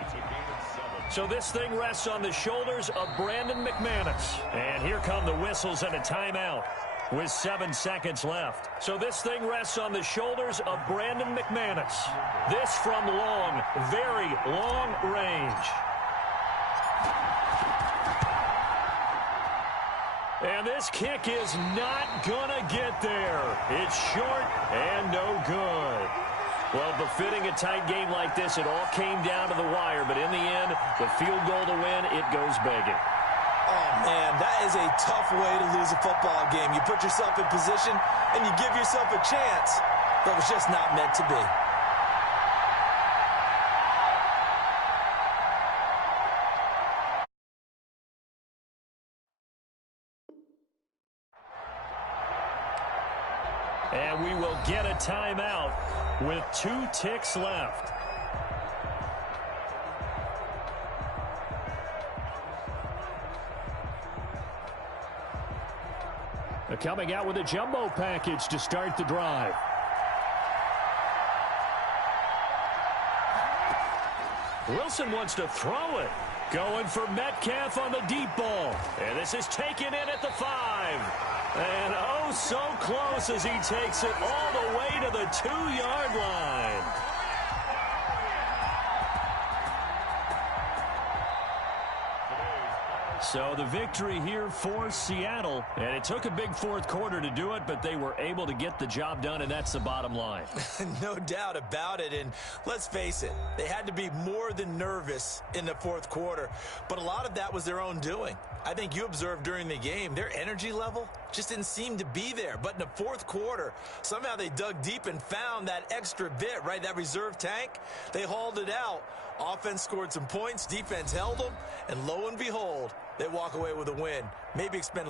It's a gain of 7. So this thing rests on the shoulders of Brandon McManus. And here come the whistles and a timeout with 7 seconds left. So this thing rests on the shoulders of Brandon McManus. This from long, very long range. And this kick is not going to get there. It's short and no good. Well, befitting a tight game like this, it all came down to the wire. But in the end, the field goal to win, it goes begging. Oh, man, that is a tough way to lose a football game. You put yourself in position, and you give yourself a chance. But it was just not meant to be. And we will get a timeout with 2 ticks left. They're coming out with a jumbo package to start the drive. Wilson wants to throw it. Going for Metcalf on the deep ball. And this is taken in at the 5. And oh, so close as he takes it all the way to the 2-yard line. So the victory here for Seattle. And it took a big fourth quarter to do it, but they were able to get the job done, and that's the bottom line. No doubt about it. And let's face it, they had to be more than nervous in the fourth quarter. But a lot of that was their own doing. I think you observed during the game, their energy level just didn't seem to be there. But in the fourth quarter, somehow they dug deep and found that extra bit, right, that reserve tank. They hauled it out. Offense scored some points. Defense held them. And lo and behold, they walk away with a win. Maybe expend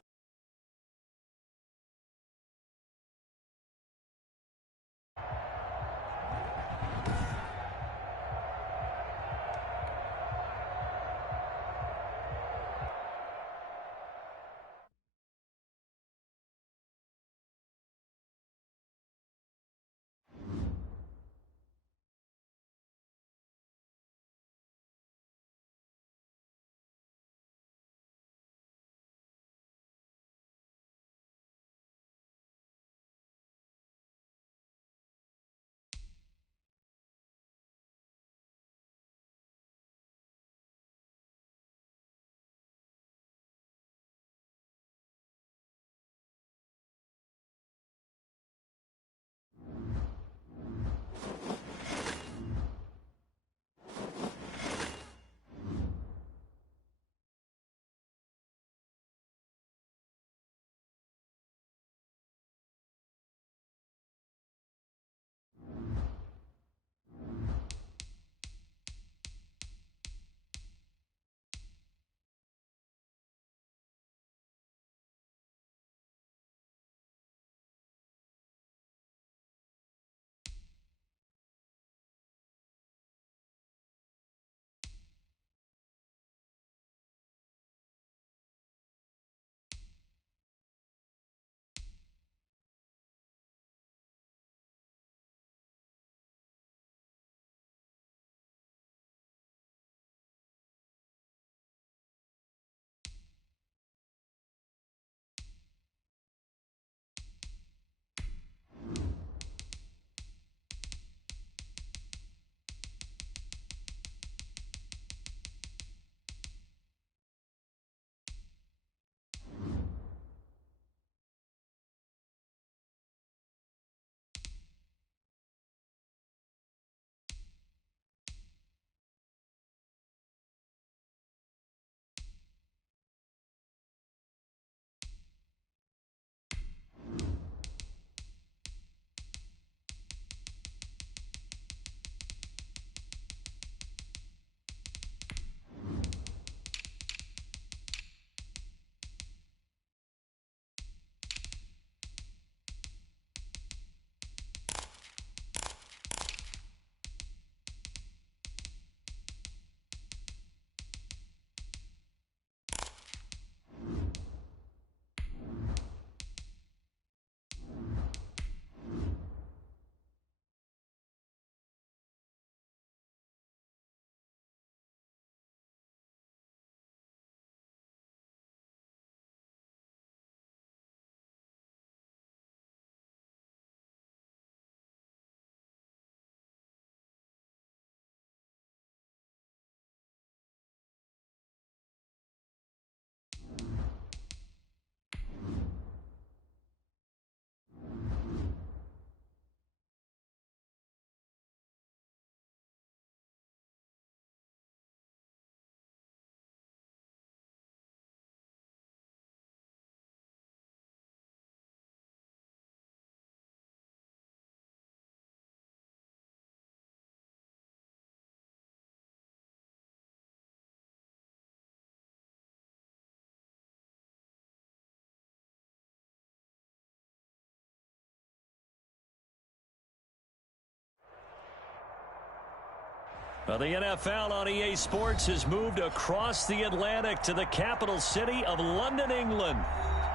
Well, the NFL on EA Sports has moved across the Atlantic to the capital city of London, England.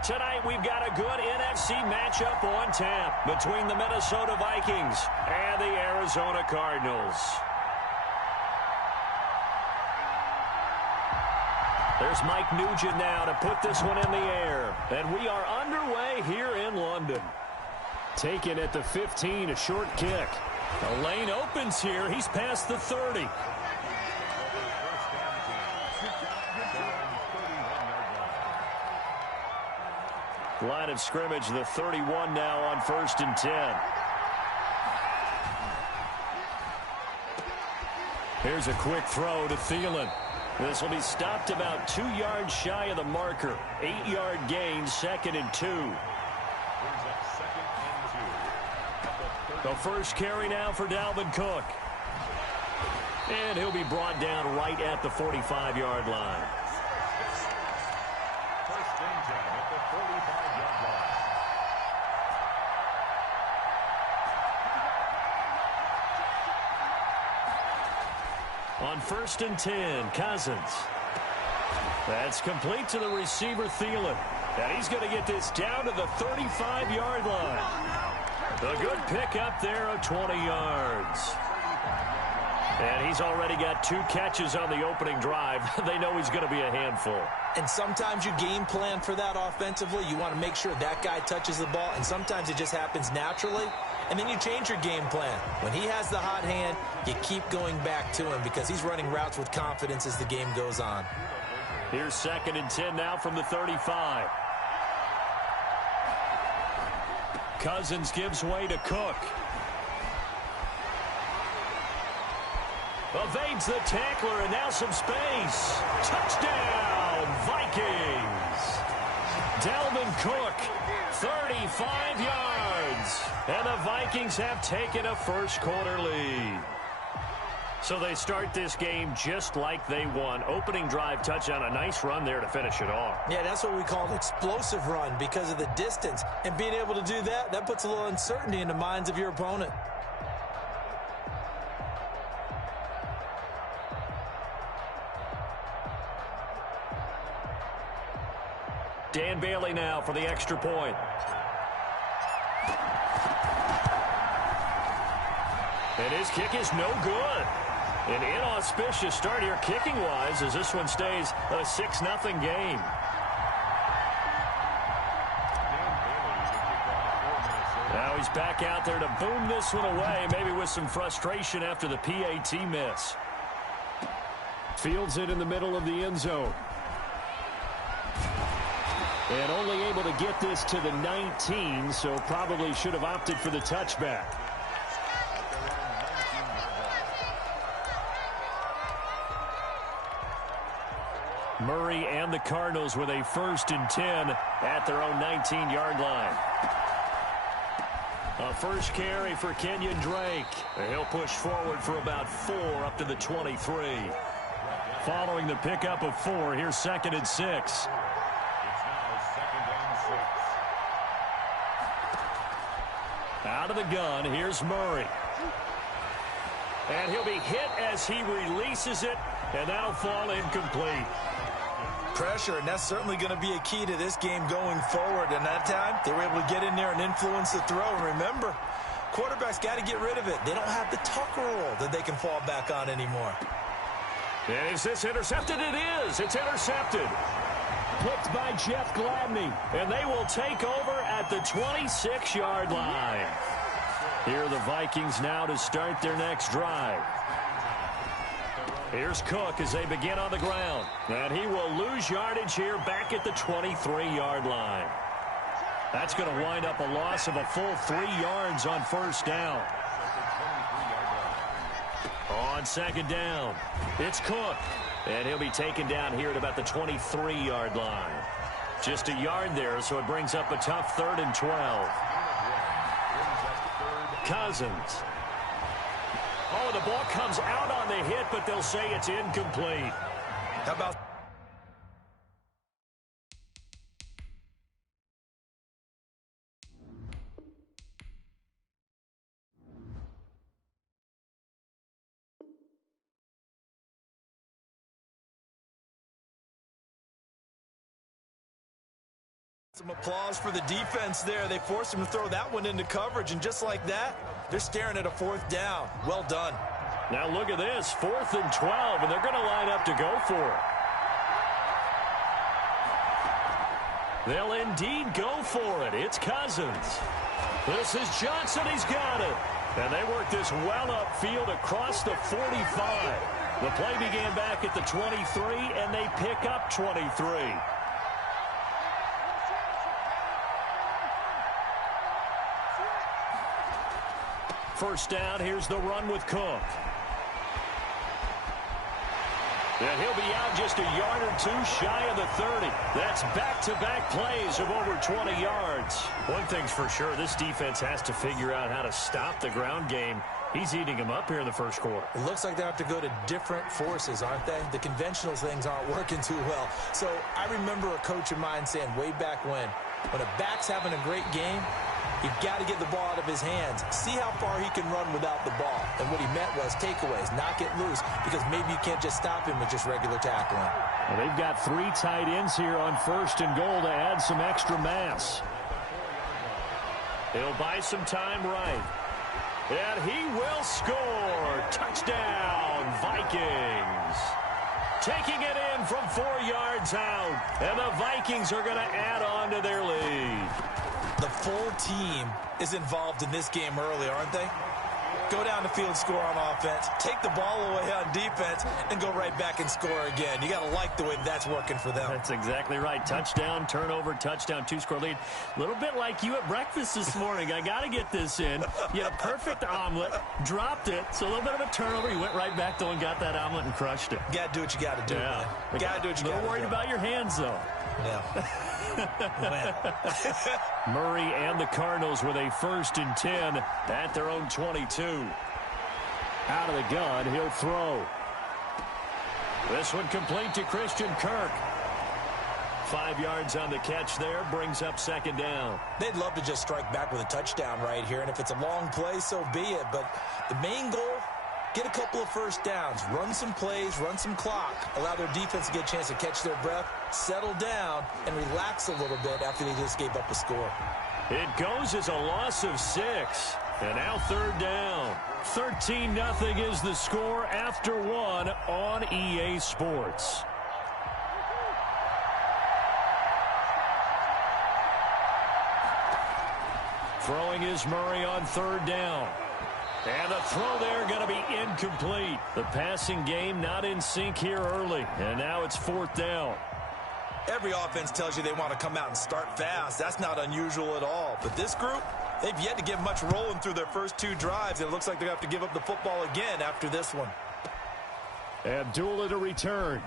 Tonight, we've got a good NFC matchup on tap between the Minnesota Vikings and the Arizona Cardinals. There's Mike Nugent now to put this one in the air. And we are underway here in London. Taken at the 15, a short kick. The lane opens here. He's past the 30. Line of scrimmage, the 31 now on 1st and 10. Here's a quick throw to Thielen. This will be stopped about 2 yards shy of the marker. 8-yard gain, 2nd and 2. The first carry now for Dalvin Cook. And he'll be brought down right at the 45-yard line. First and 10 at the 45-yard line. On 1st and 10, Cousins. That's complete to the receiver, Thielen. And he's going to get this down to the 35-yard line. A good pickup there of 20 yards. And he's already got 2 catches on the opening drive. They know he's going to be a handful. And sometimes you game plan for that offensively. You want to make sure that guy touches the ball, and sometimes it just happens naturally. And then you change your game plan. When he has the hot hand, you keep going back to him because he's running routes with confidence as the game goes on. Here's 2nd and 10 now from the 35. Cousins gives way to Cook. Evades the tackler, and now some space. Touchdown, Vikings. Dalvin Cook, 35 yards. And the Vikings have taken a first-quarter lead. So they start this game just like they won. Opening drive touchdown, a nice run there to finish it off. Yeah, that's what we call an explosive run because of the distance. And being able to do that, that puts a little uncertainty in the minds of your opponent. Dan Bailey now for the extra point. And his kick is no good. An inauspicious start here kicking-wise as this one stays a 6-0 game. Now he's back out there to boom this one away, maybe with some frustration after the PAT miss. Fields it in the middle of the end zone. And only able to get this to the 19, so probably should have opted for the touchback. Murray and the Cardinals with a 1st and 10 at their own 19-yard line. A first carry for Kenyon Drake. He'll push forward for about 4 up to the 23. Following the pickup of 4, here's 2nd and 6. Out of the gun, here's Murray. And he'll be hit as he releases it, and that'll fall incomplete. Pressure, and that's certainly going to be a key to this game going forward. And that time, they were able to get in there and influence the throw. And remember, quarterbacks got to get rid of it. They don't have the Tucker roll that they can fall back on anymore. And is this intercepted? It is. It's intercepted. Picked by Jeff Gladney. And they will take over at the 26-yard line. Here are the Vikings now to start their next drive. Here's Cook as they begin on the ground. And he will lose yardage here back at the 23-yard line. That's going to wind up a loss of a full 3 yards on 1st down. On 2nd down, it's Cook. And he'll be taken down here at about the 23-yard line. Just a yard there, so it brings up a tough 3rd and 12. Cousins. Oh, the ball comes out on the hit, but they'll say it's incomplete. How about Some applause for the defense there. They forced him to throw that one into coverage, and just like that, they're staring at a 4th down. Well done. Now look at this, 4th and 12, and they're going to line up to go for it. They'll indeed go for it. It's Cousins. This is Johnson. He's got it. And they work this well upfield across the 45. The play began back at the 23, and they pick up 23. First down, here's the run with Cook. And he'll be out just a yard or 2 shy of the 30. That's back-to-back plays of over 20 yards. One thing's for sure, this defense has to figure out how to stop the ground game. He's eating them up here in the first quarter. It looks like they have to go to different forces, aren't they? The conventional things aren't working too well. So I remember a coach of mine saying way back when a back's having a great game, you've got to get the ball out of his hands. See how far he can run without the ball. And what he meant was takeaways, knock it loose, because maybe you can't just stop him with just regular tackling. Well, they've got 3 tight ends here on 1st and goal to add some extra mass. He'll buy some time right. And he will score. Touchdown, Vikings. Taking it in from 4 yards out. And the Vikings are going to add on to their lead. The full team is involved in this game early, aren't they? Go down the field, score on offense, take the ball away on defense, and go right back and score again. You got to like the way that's working for them. That's exactly right. Touchdown, turnover, touchdown, 2-score lead. A little bit like you at breakfast this morning. I got to get this in. You had a perfect omelet, dropped it, so a little bit of a turnover. You went right back, though, and got that omelet and crushed it. Got to do what you got to do, man. Got to do what you got to do. A little worried about your hands, though. Yeah. Murray and the Cardinals with a 1st and 10 at their own 22. Out of the gun, he'll throw. This one complete to Christian Kirk. 5 yards on the catch there, brings up 2nd down. They'd love to just strike back with a touchdown right here, and if it's a long play, so be it. But the main goal, get a couple of 1st downs, run some plays, run some clock, allow their defense to get a chance to catch their breath, settle down, and relax a little bit after they just gave up a score. It goes as a loss of 6. And now 3rd down. 13-0 is the score after 1 on EA Sports. Throwing is Murray on 3rd down. And the throw there going to be incomplete. The passing game not in sync here early. And now it's 4th down. Every offense tells you they want to come out and start fast. That's not unusual at all. But this group, they've yet to get much rolling through their first 2 drives. And it looks like they're going to have to give up the football again after this one. Abdullah to return.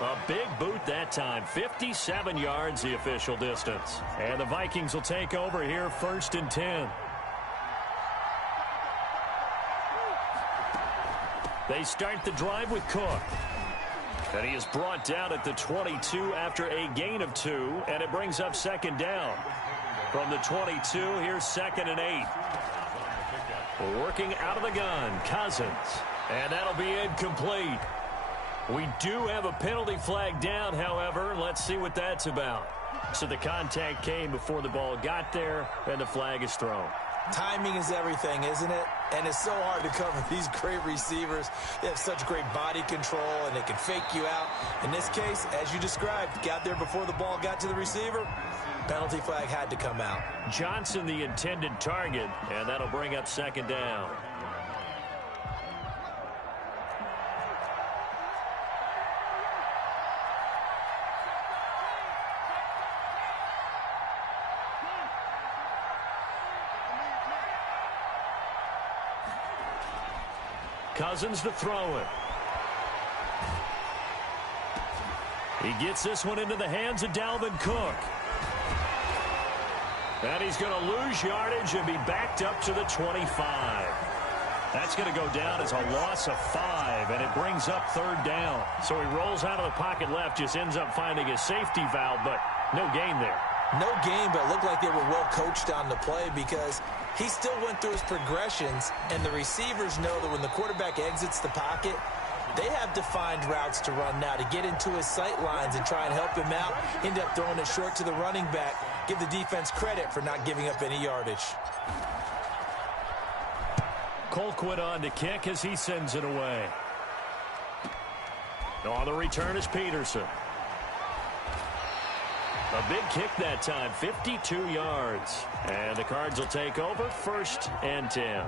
A big boot that time. 57 yards the official distance. And the Vikings will take over here 1st and 10. They start the drive with Cook. And he is brought down at the 22 after a gain of 2. And it brings up 2nd down. From the 22, here's 2nd and 8. Working out of the gun, Cousins. And that'll be incomplete. We do have a penalty flag down, however. Let's see what that's about. So the contact came before the ball got there, and the flag is thrown. Timing is everything, isn't it? And it's so hard to cover these great receivers. They have such great body control, and they can fake you out. In this case, as you described, got there before the ball got to the receiver. Penalty flag had to come out. Johnson the intended target, and that'll bring up 2nd down. Cousins to throw it. He gets this one into the hands of Dalvin Cook. And he's going to lose yardage and be backed up to the 25. That's going to go down as a loss of 5, and it brings up 3rd down. So he rolls out of the pocket left, just ends up finding a safety valve, but no gain there. No gain, but it looked like they were well coached on the play because he still went through his progressions, and the receivers know that when the quarterback exits the pocket, They have defined routes to run now to get into his sight lines and try and help him out. End up throwing it short to the running back. Give the defense credit for not giving up any yardage. Colquitt on to kick as he sends it away. On the return is Peterson. A big kick that time, 52 yards. And the Cards will take over, 1st and 10.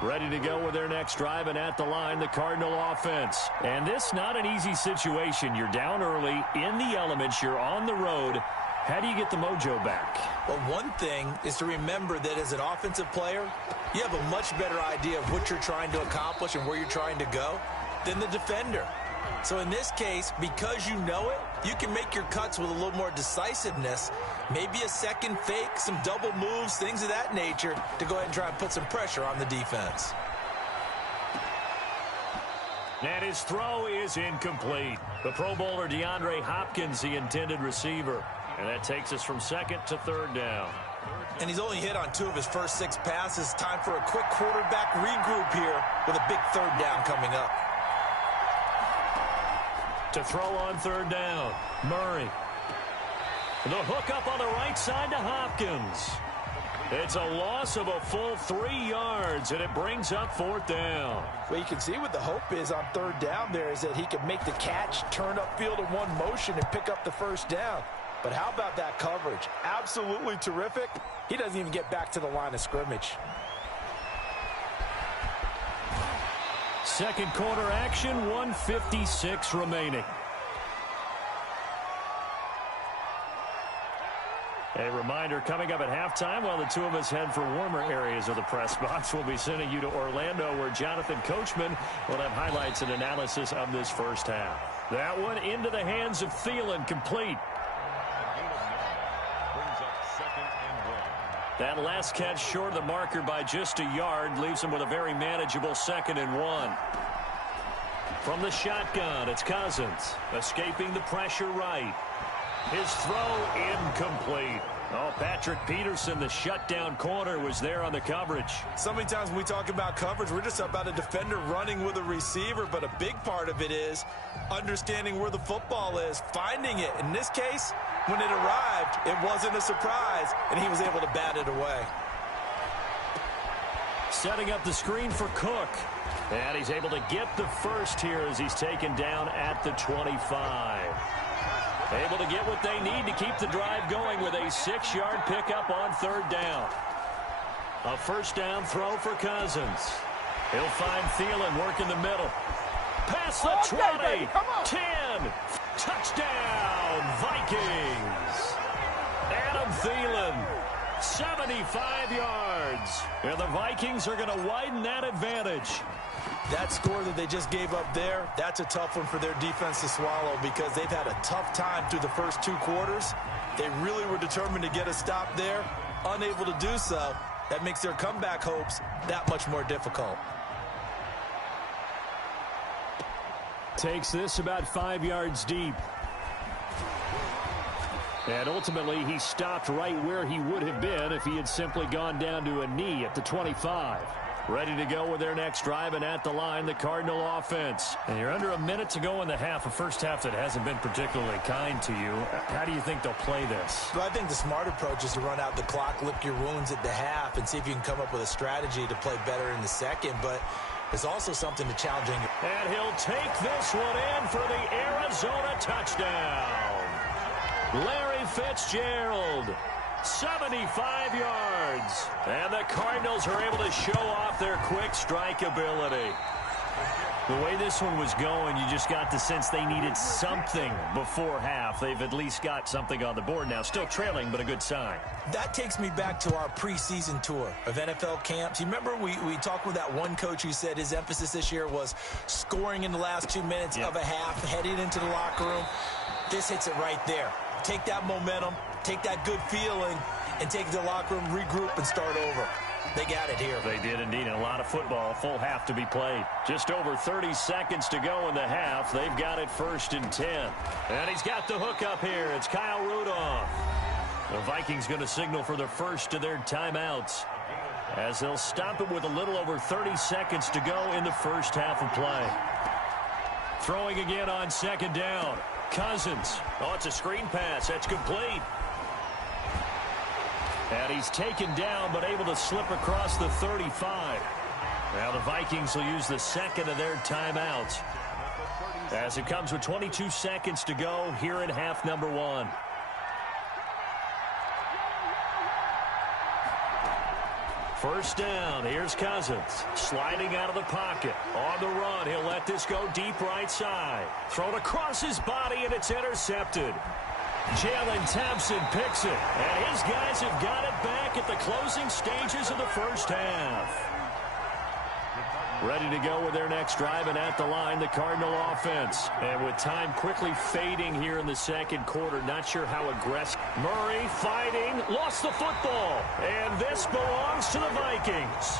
Ready to go with their next drive, and at the line, the Cardinal offense. And this not an easy situation. You're down early, in the elements, you're on the road. How do you get the mojo back? Well, one thing is to remember that as an offensive player, you have a much better idea of what you're trying to accomplish and where you're trying to go than the defender. So in this case, because you know it, you can make your cuts with a little more decisiveness, maybe a second fake, some double moves, things of that nature, to go ahead and try and put some pressure on the defense. And his throw is incomplete. The Pro Bowler DeAndre Hopkins, the intended receiver. And that takes us from 2nd to 3rd down. And he's only hit on 2 of his first 6 passes. Time for a quick quarterback regroup here with a big 3rd down coming up. To throw on 3rd down, Murray. The hook up on the right side to Hopkins. It's a loss of a full 3 yards, and it brings up 4th down. Well, you can see what the hope is on 3rd down there is that he can make the catch, turn upfield in one motion, and pick up the 1st down. But how about that coverage? Absolutely terrific. He doesn't even get back to the line of scrimmage. Second quarter action, 1:56 remaining. A reminder, coming up at halftime, while the two of us head for warmer areas of the press box, we'll be sending you to Orlando, where Jonathan Coachman will have highlights and analysis of this first half. That one into the hands of Thielen, complete. That last catch short of the marker by just a yard leaves him with a very manageable 2nd and 1. From the shotgun, it's Cousins, escaping the pressure right. His throw incomplete. Oh, Patrick Peterson, the shutdown corner, was there on the coverage. So many times when we talk about coverage, we're just about a defender running with a receiver, but a big part of it is understanding where the football is, finding it. In this case, when it arrived, it wasn't a surprise, and he was able to bat it away. Setting up the screen for Cook. And he's able to get the first here as he's taken down at the 25. Able to get what they need to keep the drive going with a 6-yard pickup on 3rd down. A 1st down throw for Cousins. He'll find Thielen working the middle. Past the 20. 10. Touchdown, Vikings. Adam Thielen, 75 yards. And the Vikings are going to widen that advantage. That score that they just gave up there, that's a tough one for their defense to swallow because they've had a tough time through the first 2 quarters. They really were determined to get a stop there, unable to do so. That makes their comeback hopes that much more difficult. Takes this about 5 yards deep. And ultimately, he stopped right where he would have been if he had simply gone down to a knee at the 25. Ready to go with their next drive, and at the line, the Cardinal offense. And you're under a minute to go in the half, a first half that hasn't been particularly kind to you. How do you think they'll play this? Well, I think the smart approach is to run out the clock, lick your wounds at the half, and see if you can come up with a strategy to play better in the second. But there's also something to challenging. And he'll take this one in for the Arizona touchdown. Larry Fitzgerald, 75 yards. And the Cardinals are able to show off their quick strike ability. The way this one was going, you just got the sense they needed something before half. They've at least got something on the board now. Still trailing, but a good sign. That takes me back to our preseason tour of NFL camps. You remember we talked with that one coach who said his emphasis this year was scoring in the last 2 minutes of a half, heading into the locker room. This hits it right there. Take that momentum, take that good feeling, and take the locker room, regroup, and start over. They got it here. They did indeed, and a lot of football, full half to be played. Just over 30 seconds to go in the half. They've got it 1st and 10. And he's got the hook up here. It's Kyle Rudolph. The Vikings going to signal for the first of their timeouts, as they'll stop it with a little over 30 seconds to go in the first half of play. Throwing again on second down. Cousins. Oh, it's a screen pass. That's complete. And he's taken down but able to slip across the 35. Now the Vikings will use the second of their timeouts as it comes with 22 seconds to go here in half number one. First down. Here's Cousins. Sliding out of the pocket. On the run. He'll let this go deep right side. Thrown across his body, and it's intercepted. Jalen Thompson picks it. And his guys have got it back at the closing stages of the first half. Ready to go with their next drive, and at the line, the Cardinal offense. And with time quickly fading here in the second quarter, not sure how aggressive. Murray fighting, lost the football. And this belongs to the Vikings.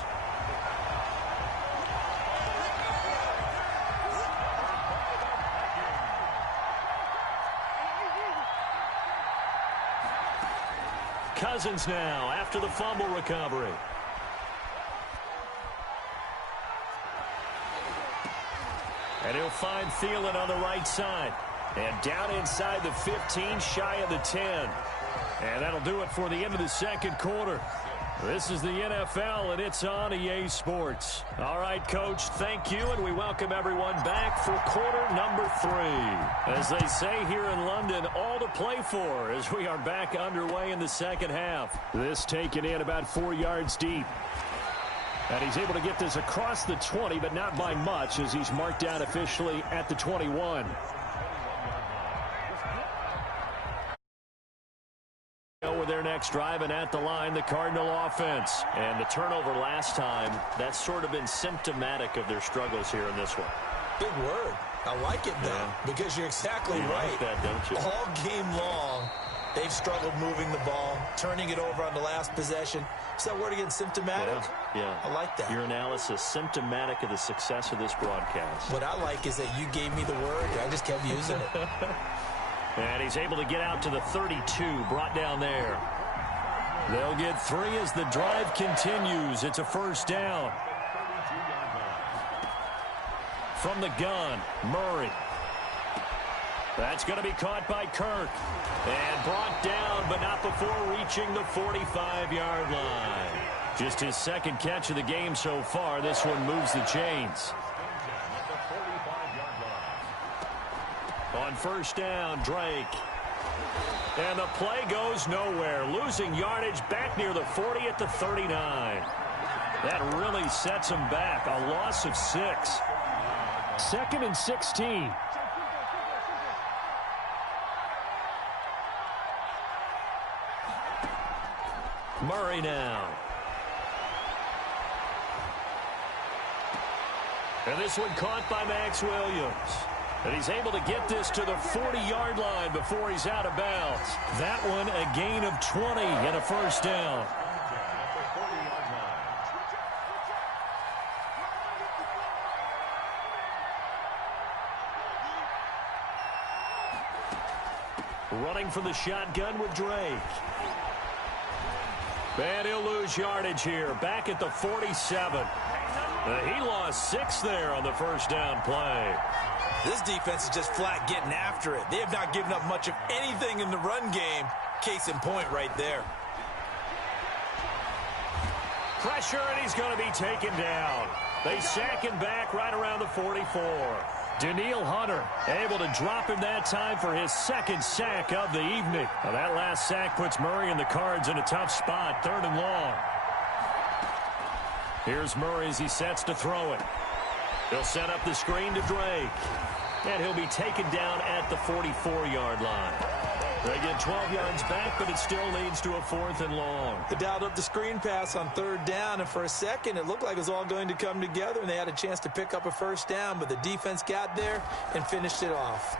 Cousins now after the fumble recovery. And he'll find Thielen on the right side. And down inside the 15, shy of the 10. And that'll do it for the end of the second quarter. This is the NFL, and it's on EA Sports. All right, Coach, thank you, and we welcome everyone back for quarter number 3. As they say here in London, all to play for as we are back underway in the second half. This taken in about 4 yards deep. And he's able to get this across the 20, but not by much, as he's marked out officially at the 21. With their next drive, and at the line, the Cardinal offense. And the turnover last time, that's sort of been symptomatic of their struggles here in this one. Big word. I like it, though, because you're exactly right. Like that, don't you? All game long, they've struggled moving the ball, turning it over on the last possession. Is that word again, symptomatic? Yeah. I like that. Your analysis, symptomatic of the success of this broadcast. What I like is that you gave me the word. I just kept using it. And he's able to get out to the 32, brought down there. They'll get 3 as the drive continues. It's a first down. From the gun, Murray. That's going to be caught by Kirk. And brought down, but not before reaching the 45-yard line. Just his second catch of the game so far. This one moves the chains. On first down, Drake. And the play goes nowhere. Losing yardage back near the 40 at the 39. That really sets him back. A loss of 6. Second and 16. Murray now. And this one caught by Max Williams. And he's able to get this to the 40-yard line before he's out of bounds. That one a gain of 20 and a first down. Running from the shotgun with Drake. And he'll lose yardage here. Back at the 47. He lost 6 there on the first down play. This defense is just flat getting after it. They have not given up much of anything in the run game. Case in point right there. Pressure, and he's going to be taken down. They sack him back right around the 44. Daniil Hunter able to drop him that time for his second sack of the evening. Now that last sack puts Murray and the Cards in a tough spot, 3rd and long. Here's Murray as he sets to throw it. He'll set up the screen to Drake. And he'll be taken down at the 44-yard line. They get 12 yards back, but it still leads to a 4th and long. They dialed up the screen pass on 3rd down, and for a second it looked like it was all going to come together, and they had a chance to pick up a first down, but the defense got there and finished it off.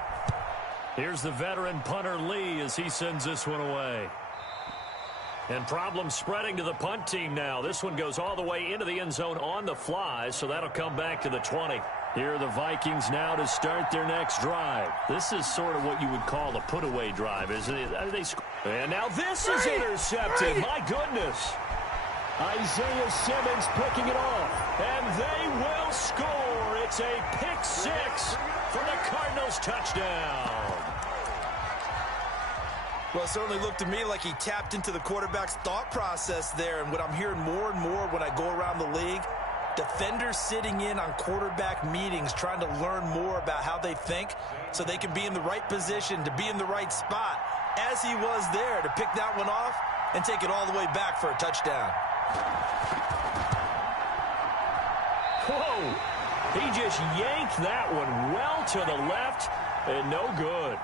Here's the veteran punter Lee as he sends this one away. And problems spreading to the punt team now. This one goes all the way into the end zone on the fly, so that'll come back to the 20. Here are the Vikings now to start their next drive. This is sort of what you would call a put-away drive, isn't it? And now this is intercepted. My goodness. Isaiah Simmons picking it off. And they will score. It's It's a pick six for the Cardinals touchdown. Well, it certainly looked to me like he tapped into the quarterback's thought process there. And what I'm hearing more and more when I go around the league, defenders sitting in on quarterback meetings trying to learn more about how they think so they can be in the right position to be in the right spot, as he was there to pick that one off and take it all the way back for a touchdown. Whoa! He just yanked that one well to the left and no good.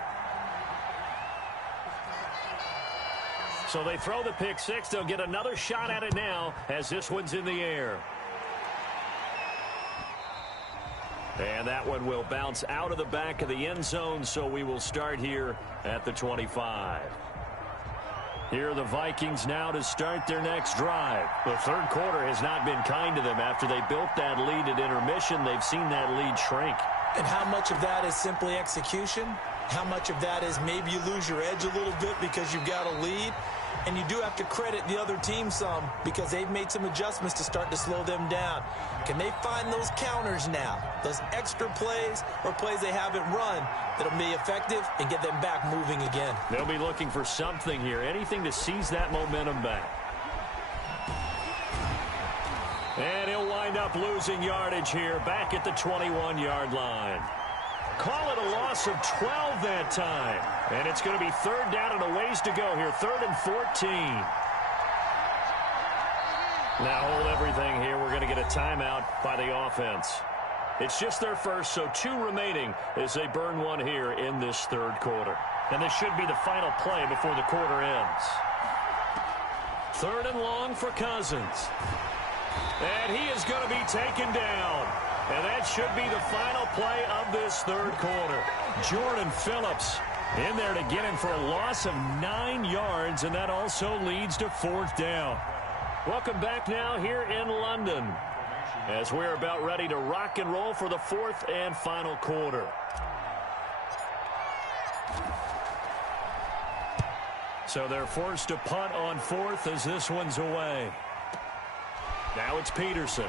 So they throw the pick six. They'll get another shot at it now as this one's in the air. And that one will bounce out of the back of the end zone, so we will start here at the 25. Here are the Vikings now to start their next drive. The third quarter has not been kind to them. After they built that lead at intermission, they've seen that lead shrink. And how much of that is simply execution? How much of that is maybe you lose your edge a little bit because you've got a lead? And you do have to credit the other team some because they've made some adjustments to start to slow them down. Can they find those counters now, those extra plays or plays they haven't run that'll be effective and get them back moving again? They'll be looking for something here, anything to seize that momentum back. And he'll wind up losing yardage here back at the 21-yard line. Call it a loss of 12 that time. And it's going to be third down and a ways to go here. 3rd and 14. Now hold everything here. We're going to get a timeout by the offense. It's just their first, so 2 remaining as they burn one here in this third quarter. And this should be the final play before the quarter ends. 3rd and long for Cousins. And he is going to be taken down. And that should be the final play of this third quarter. Jordan Phillips in there to get him for a loss of 9 yards, and that also leads to 4th down. Welcome back now here in London as we're about ready to rock and roll for the 4th and final quarter. So they're forced to punt on 4th as this one's away. Now it's Peterson.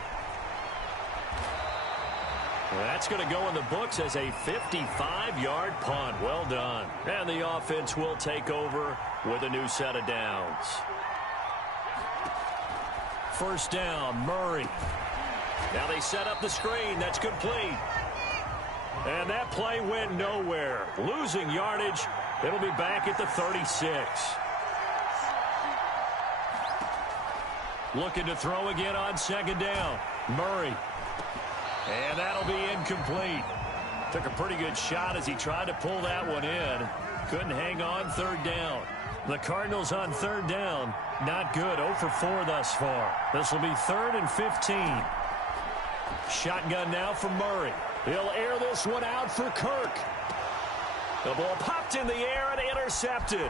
That's going to go in the books as a 55-yard punt. Well done. And the offense will take over with a new set of downs. 1st down, Murray. Now they set up the screen. That's complete. And that play went nowhere. Losing yardage. It'll be back at the 36. Looking to throw again on 2nd down. Murray. And that'll be incomplete. Took a pretty good shot as he tried to pull that one in. Couldn't hang on 3rd down. The Cardinals on 3rd down. Not good. 0 for 4 thus far. This will be 3rd and 15. Shotgun now for Murray. He'll air this one out for Kirk. The ball popped in the air and intercepted.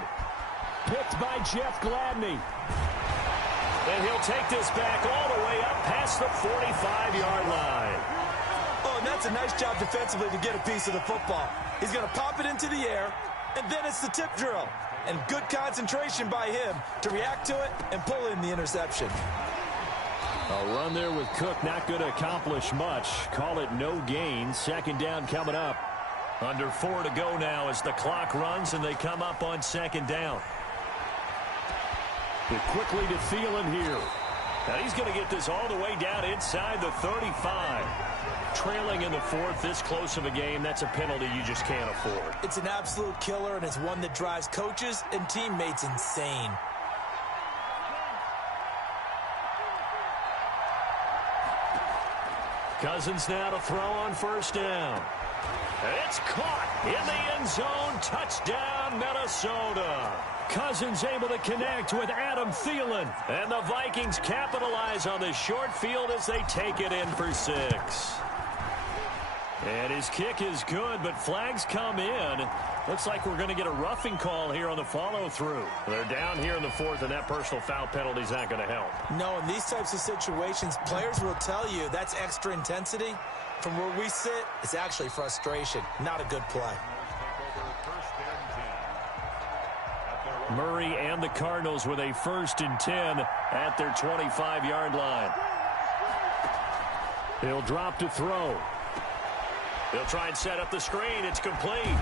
Picked by Jeff Gladney. And he'll take this back all the way up past the 45-yard line. Oh, and that's a nice job defensively to get a piece of the football. He's going to pop it into the air, and then it's the tip drill. And good concentration by him to react to it and pull in the interception. A run there with Cook, not going to accomplish much. Call it no gain. 2nd down coming up. Under 4 to go now as the clock runs and they come up on 2nd down. But quickly to Thielen here. Now he's going to get this all the way down inside the 35. Trailing in the 4th, this close of a game, that's a penalty you just can't afford. It's an absolute killer, and it's one that drives coaches and teammates insane. Cousins now to throw on 1st down. And it's caught in the end zone. Touchdown, Minnesota. Cousins able to connect with Adam Thielen. And the Vikings capitalize on the short field as they take it in for 6. And his kick is good, but flags come in. Looks like we're going to get a roughing call here on the follow-through. They're down here in the 4th, and that personal foul penalty is not going to help. No, in these types of situations, players will tell you that's extra intensity. From where we sit, it's actually frustration. Not a good play. Murray and the Cardinals with a 1st and 10 at their 25-yard line. He'll drop to throw. They'll try and set up the screen. It's complete.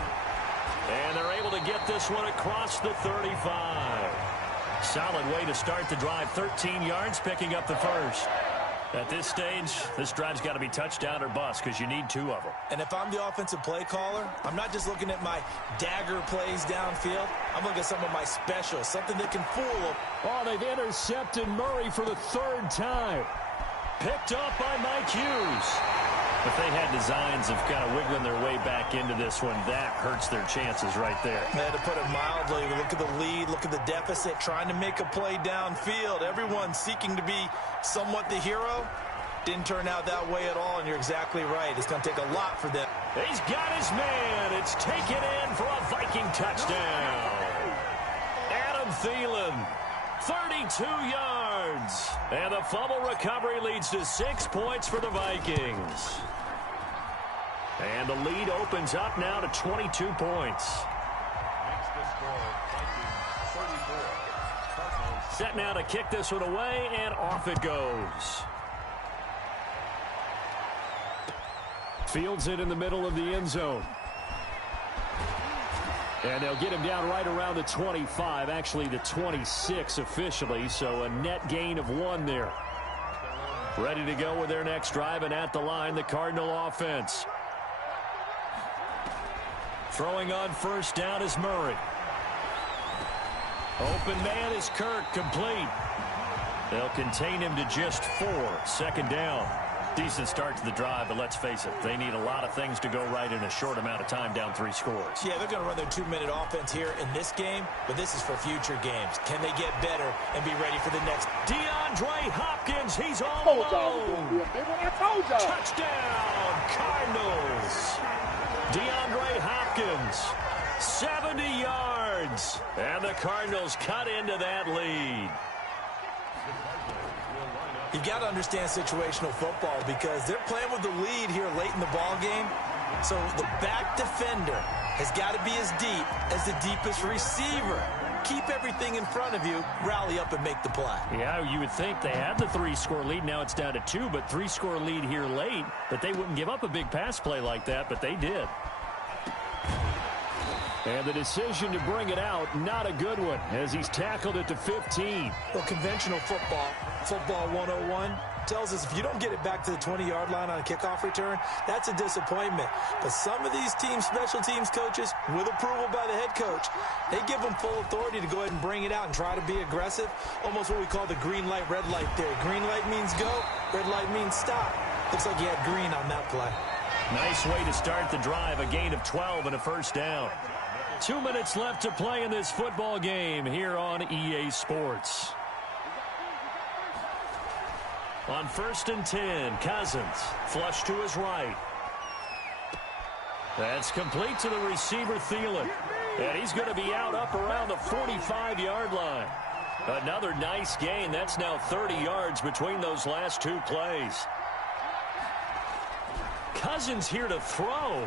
And they're able to get this one across the 35. Solid way to start the drive. 13 yards, picking up the first. At this stage, this drive's got to be touchdown or bust because you need 2 of them. And if I'm the offensive play caller, I'm not just looking at my dagger plays downfield. I'm looking at some of my specials, something that can fool them. Oh, they've intercepted Murray for the 3rd time. Picked up by Mike Hughes. If they had designs of kind of wiggling their way back into this one, that hurts their chances right there. To put it mildly, look at the lead, look at the deficit, trying to make a play downfield. Everyone seeking to be somewhat the hero. Didn't turn out that way at all, and you're exactly right. It's going to take a lot for them. He's got his man. It's taken in for a Viking touchdown. Adam Thielen, 32 yards. And the fumble recovery leads to 6 points for the Vikings. And the lead opens up now to 22 points. Set now to kick this one away, and off it goes. Fields it in the middle of the end zone. And they'll get him down right around the 25, actually the 26 officially, so a net gain of 1 there. Ready to go with their next drive, and at the line, the Cardinal offense. Throwing on first down is Murray. Open man is Kirk, complete. They'll contain him to just 4, 2nd down. Decent start to the drive, but let's face it, they need a lot of things to go right in a short amount of time, down 3 scores. Yeah, they're going to run their 2-minute offense here in this game, but this is for future games. Can they get better and be ready for the next? DeAndre Hopkins, he's all alone. Touchdown, Cardinals. DeAndre Hopkins, 70 yards, and the Cardinals cut into that lead. You've got to understand situational football because they're playing with the lead here late in the ball game. So the back defender has got to be as deep as the deepest receiver. Keep everything in front of you, rally up and make the play. Yeah, you would think they had the 3-score lead. Now it's down to 2, but 3-score lead here late. But they wouldn't give up a big pass play like that, but they did. And the decision to bring it out, not a good one, as he's tackled it to 15. Well, conventional football 101, tells us if you don't get it back to the 20-yard line on a kickoff return, that's a disappointment. But some of these teams, special teams coaches, with approval by the head coach, they give them full authority to go ahead and bring it out and try to be aggressive. Almost what we call the green light, red light theory. Green light means go, red light means stop. Looks like you had green on that play. Nice way to start the drive, a gain of 12 and a 1st down. 2 minutes left to play in this football game here on EA Sports. On 1st and 10, Cousins, flush to his right. That's complete to the receiver, Thielen. And he's going to be out up around the 45-yard line. Another nice gain. That's now 30 yards between those last 2 plays. Cousins here to throw.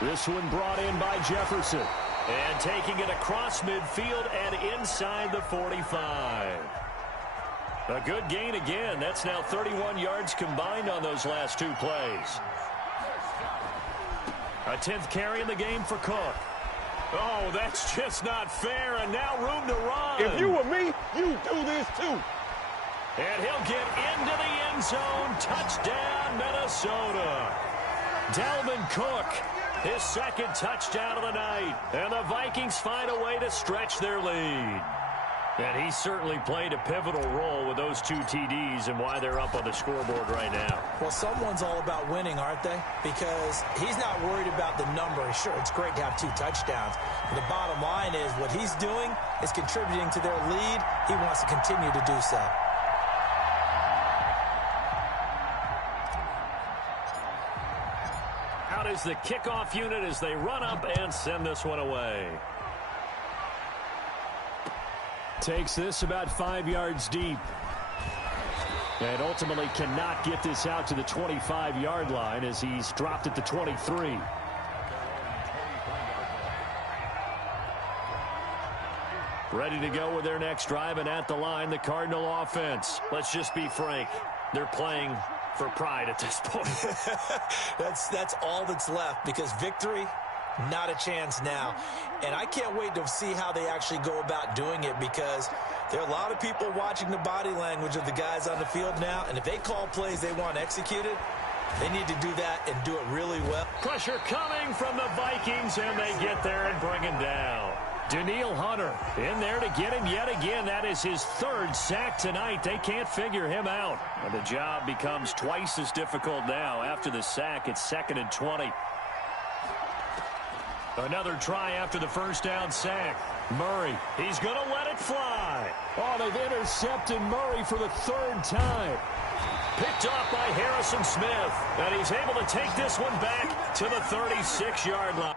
This one brought in by Jefferson. And taking it across midfield and inside the 45. A good gain again. That's now 31 yards combined on those last 2 plays. A 10th carry in the game for Cook. Oh, that's just not fair, and now room to run. If you were me, you do this too. And he'll get into the end zone. Touchdown, Minnesota. Dalvin Cook, his 2nd touchdown of the night. And the Vikings find a way to stretch their lead. And he certainly played a pivotal role with those 2 TDs and why they're up on the scoreboard right now. Well, someone's all about winning, aren't they? Because he's not worried about the number. Sure, it's great to have 2 touchdowns. But the bottom line is what he's doing is contributing to their lead. He wants to continue to do so. Out is the kickoff unit as they run up and send this one away. Takes this about 5 yards deep. And ultimately cannot get this out to the 25-yard line as he's dropped at the 23. Ready to go with their next drive, and at the line, the Cardinal offense. Let's just be frank. They're playing for pride at this point. That's all that's left, because victory, not a chance now. And I can't wait to see how they actually go about doing it, because there are a lot of people watching the body language of the guys on the field now, and if they call plays they want executed, they need to do that and do it really well. Pressure coming from the Vikings, and they get there and bring him down. Danielle Hunter in there to get him yet again. That is his third sack tonight. They can't figure him out. And the job becomes twice as difficult now. After the sack, it's 2nd and 20. Another try after the first down sack. Murray, he's going to let it fly. Oh, they've intercepted Murray for the 3rd time. Picked off by Harrison Smith. And he's able to take this one back to the 36-yard line.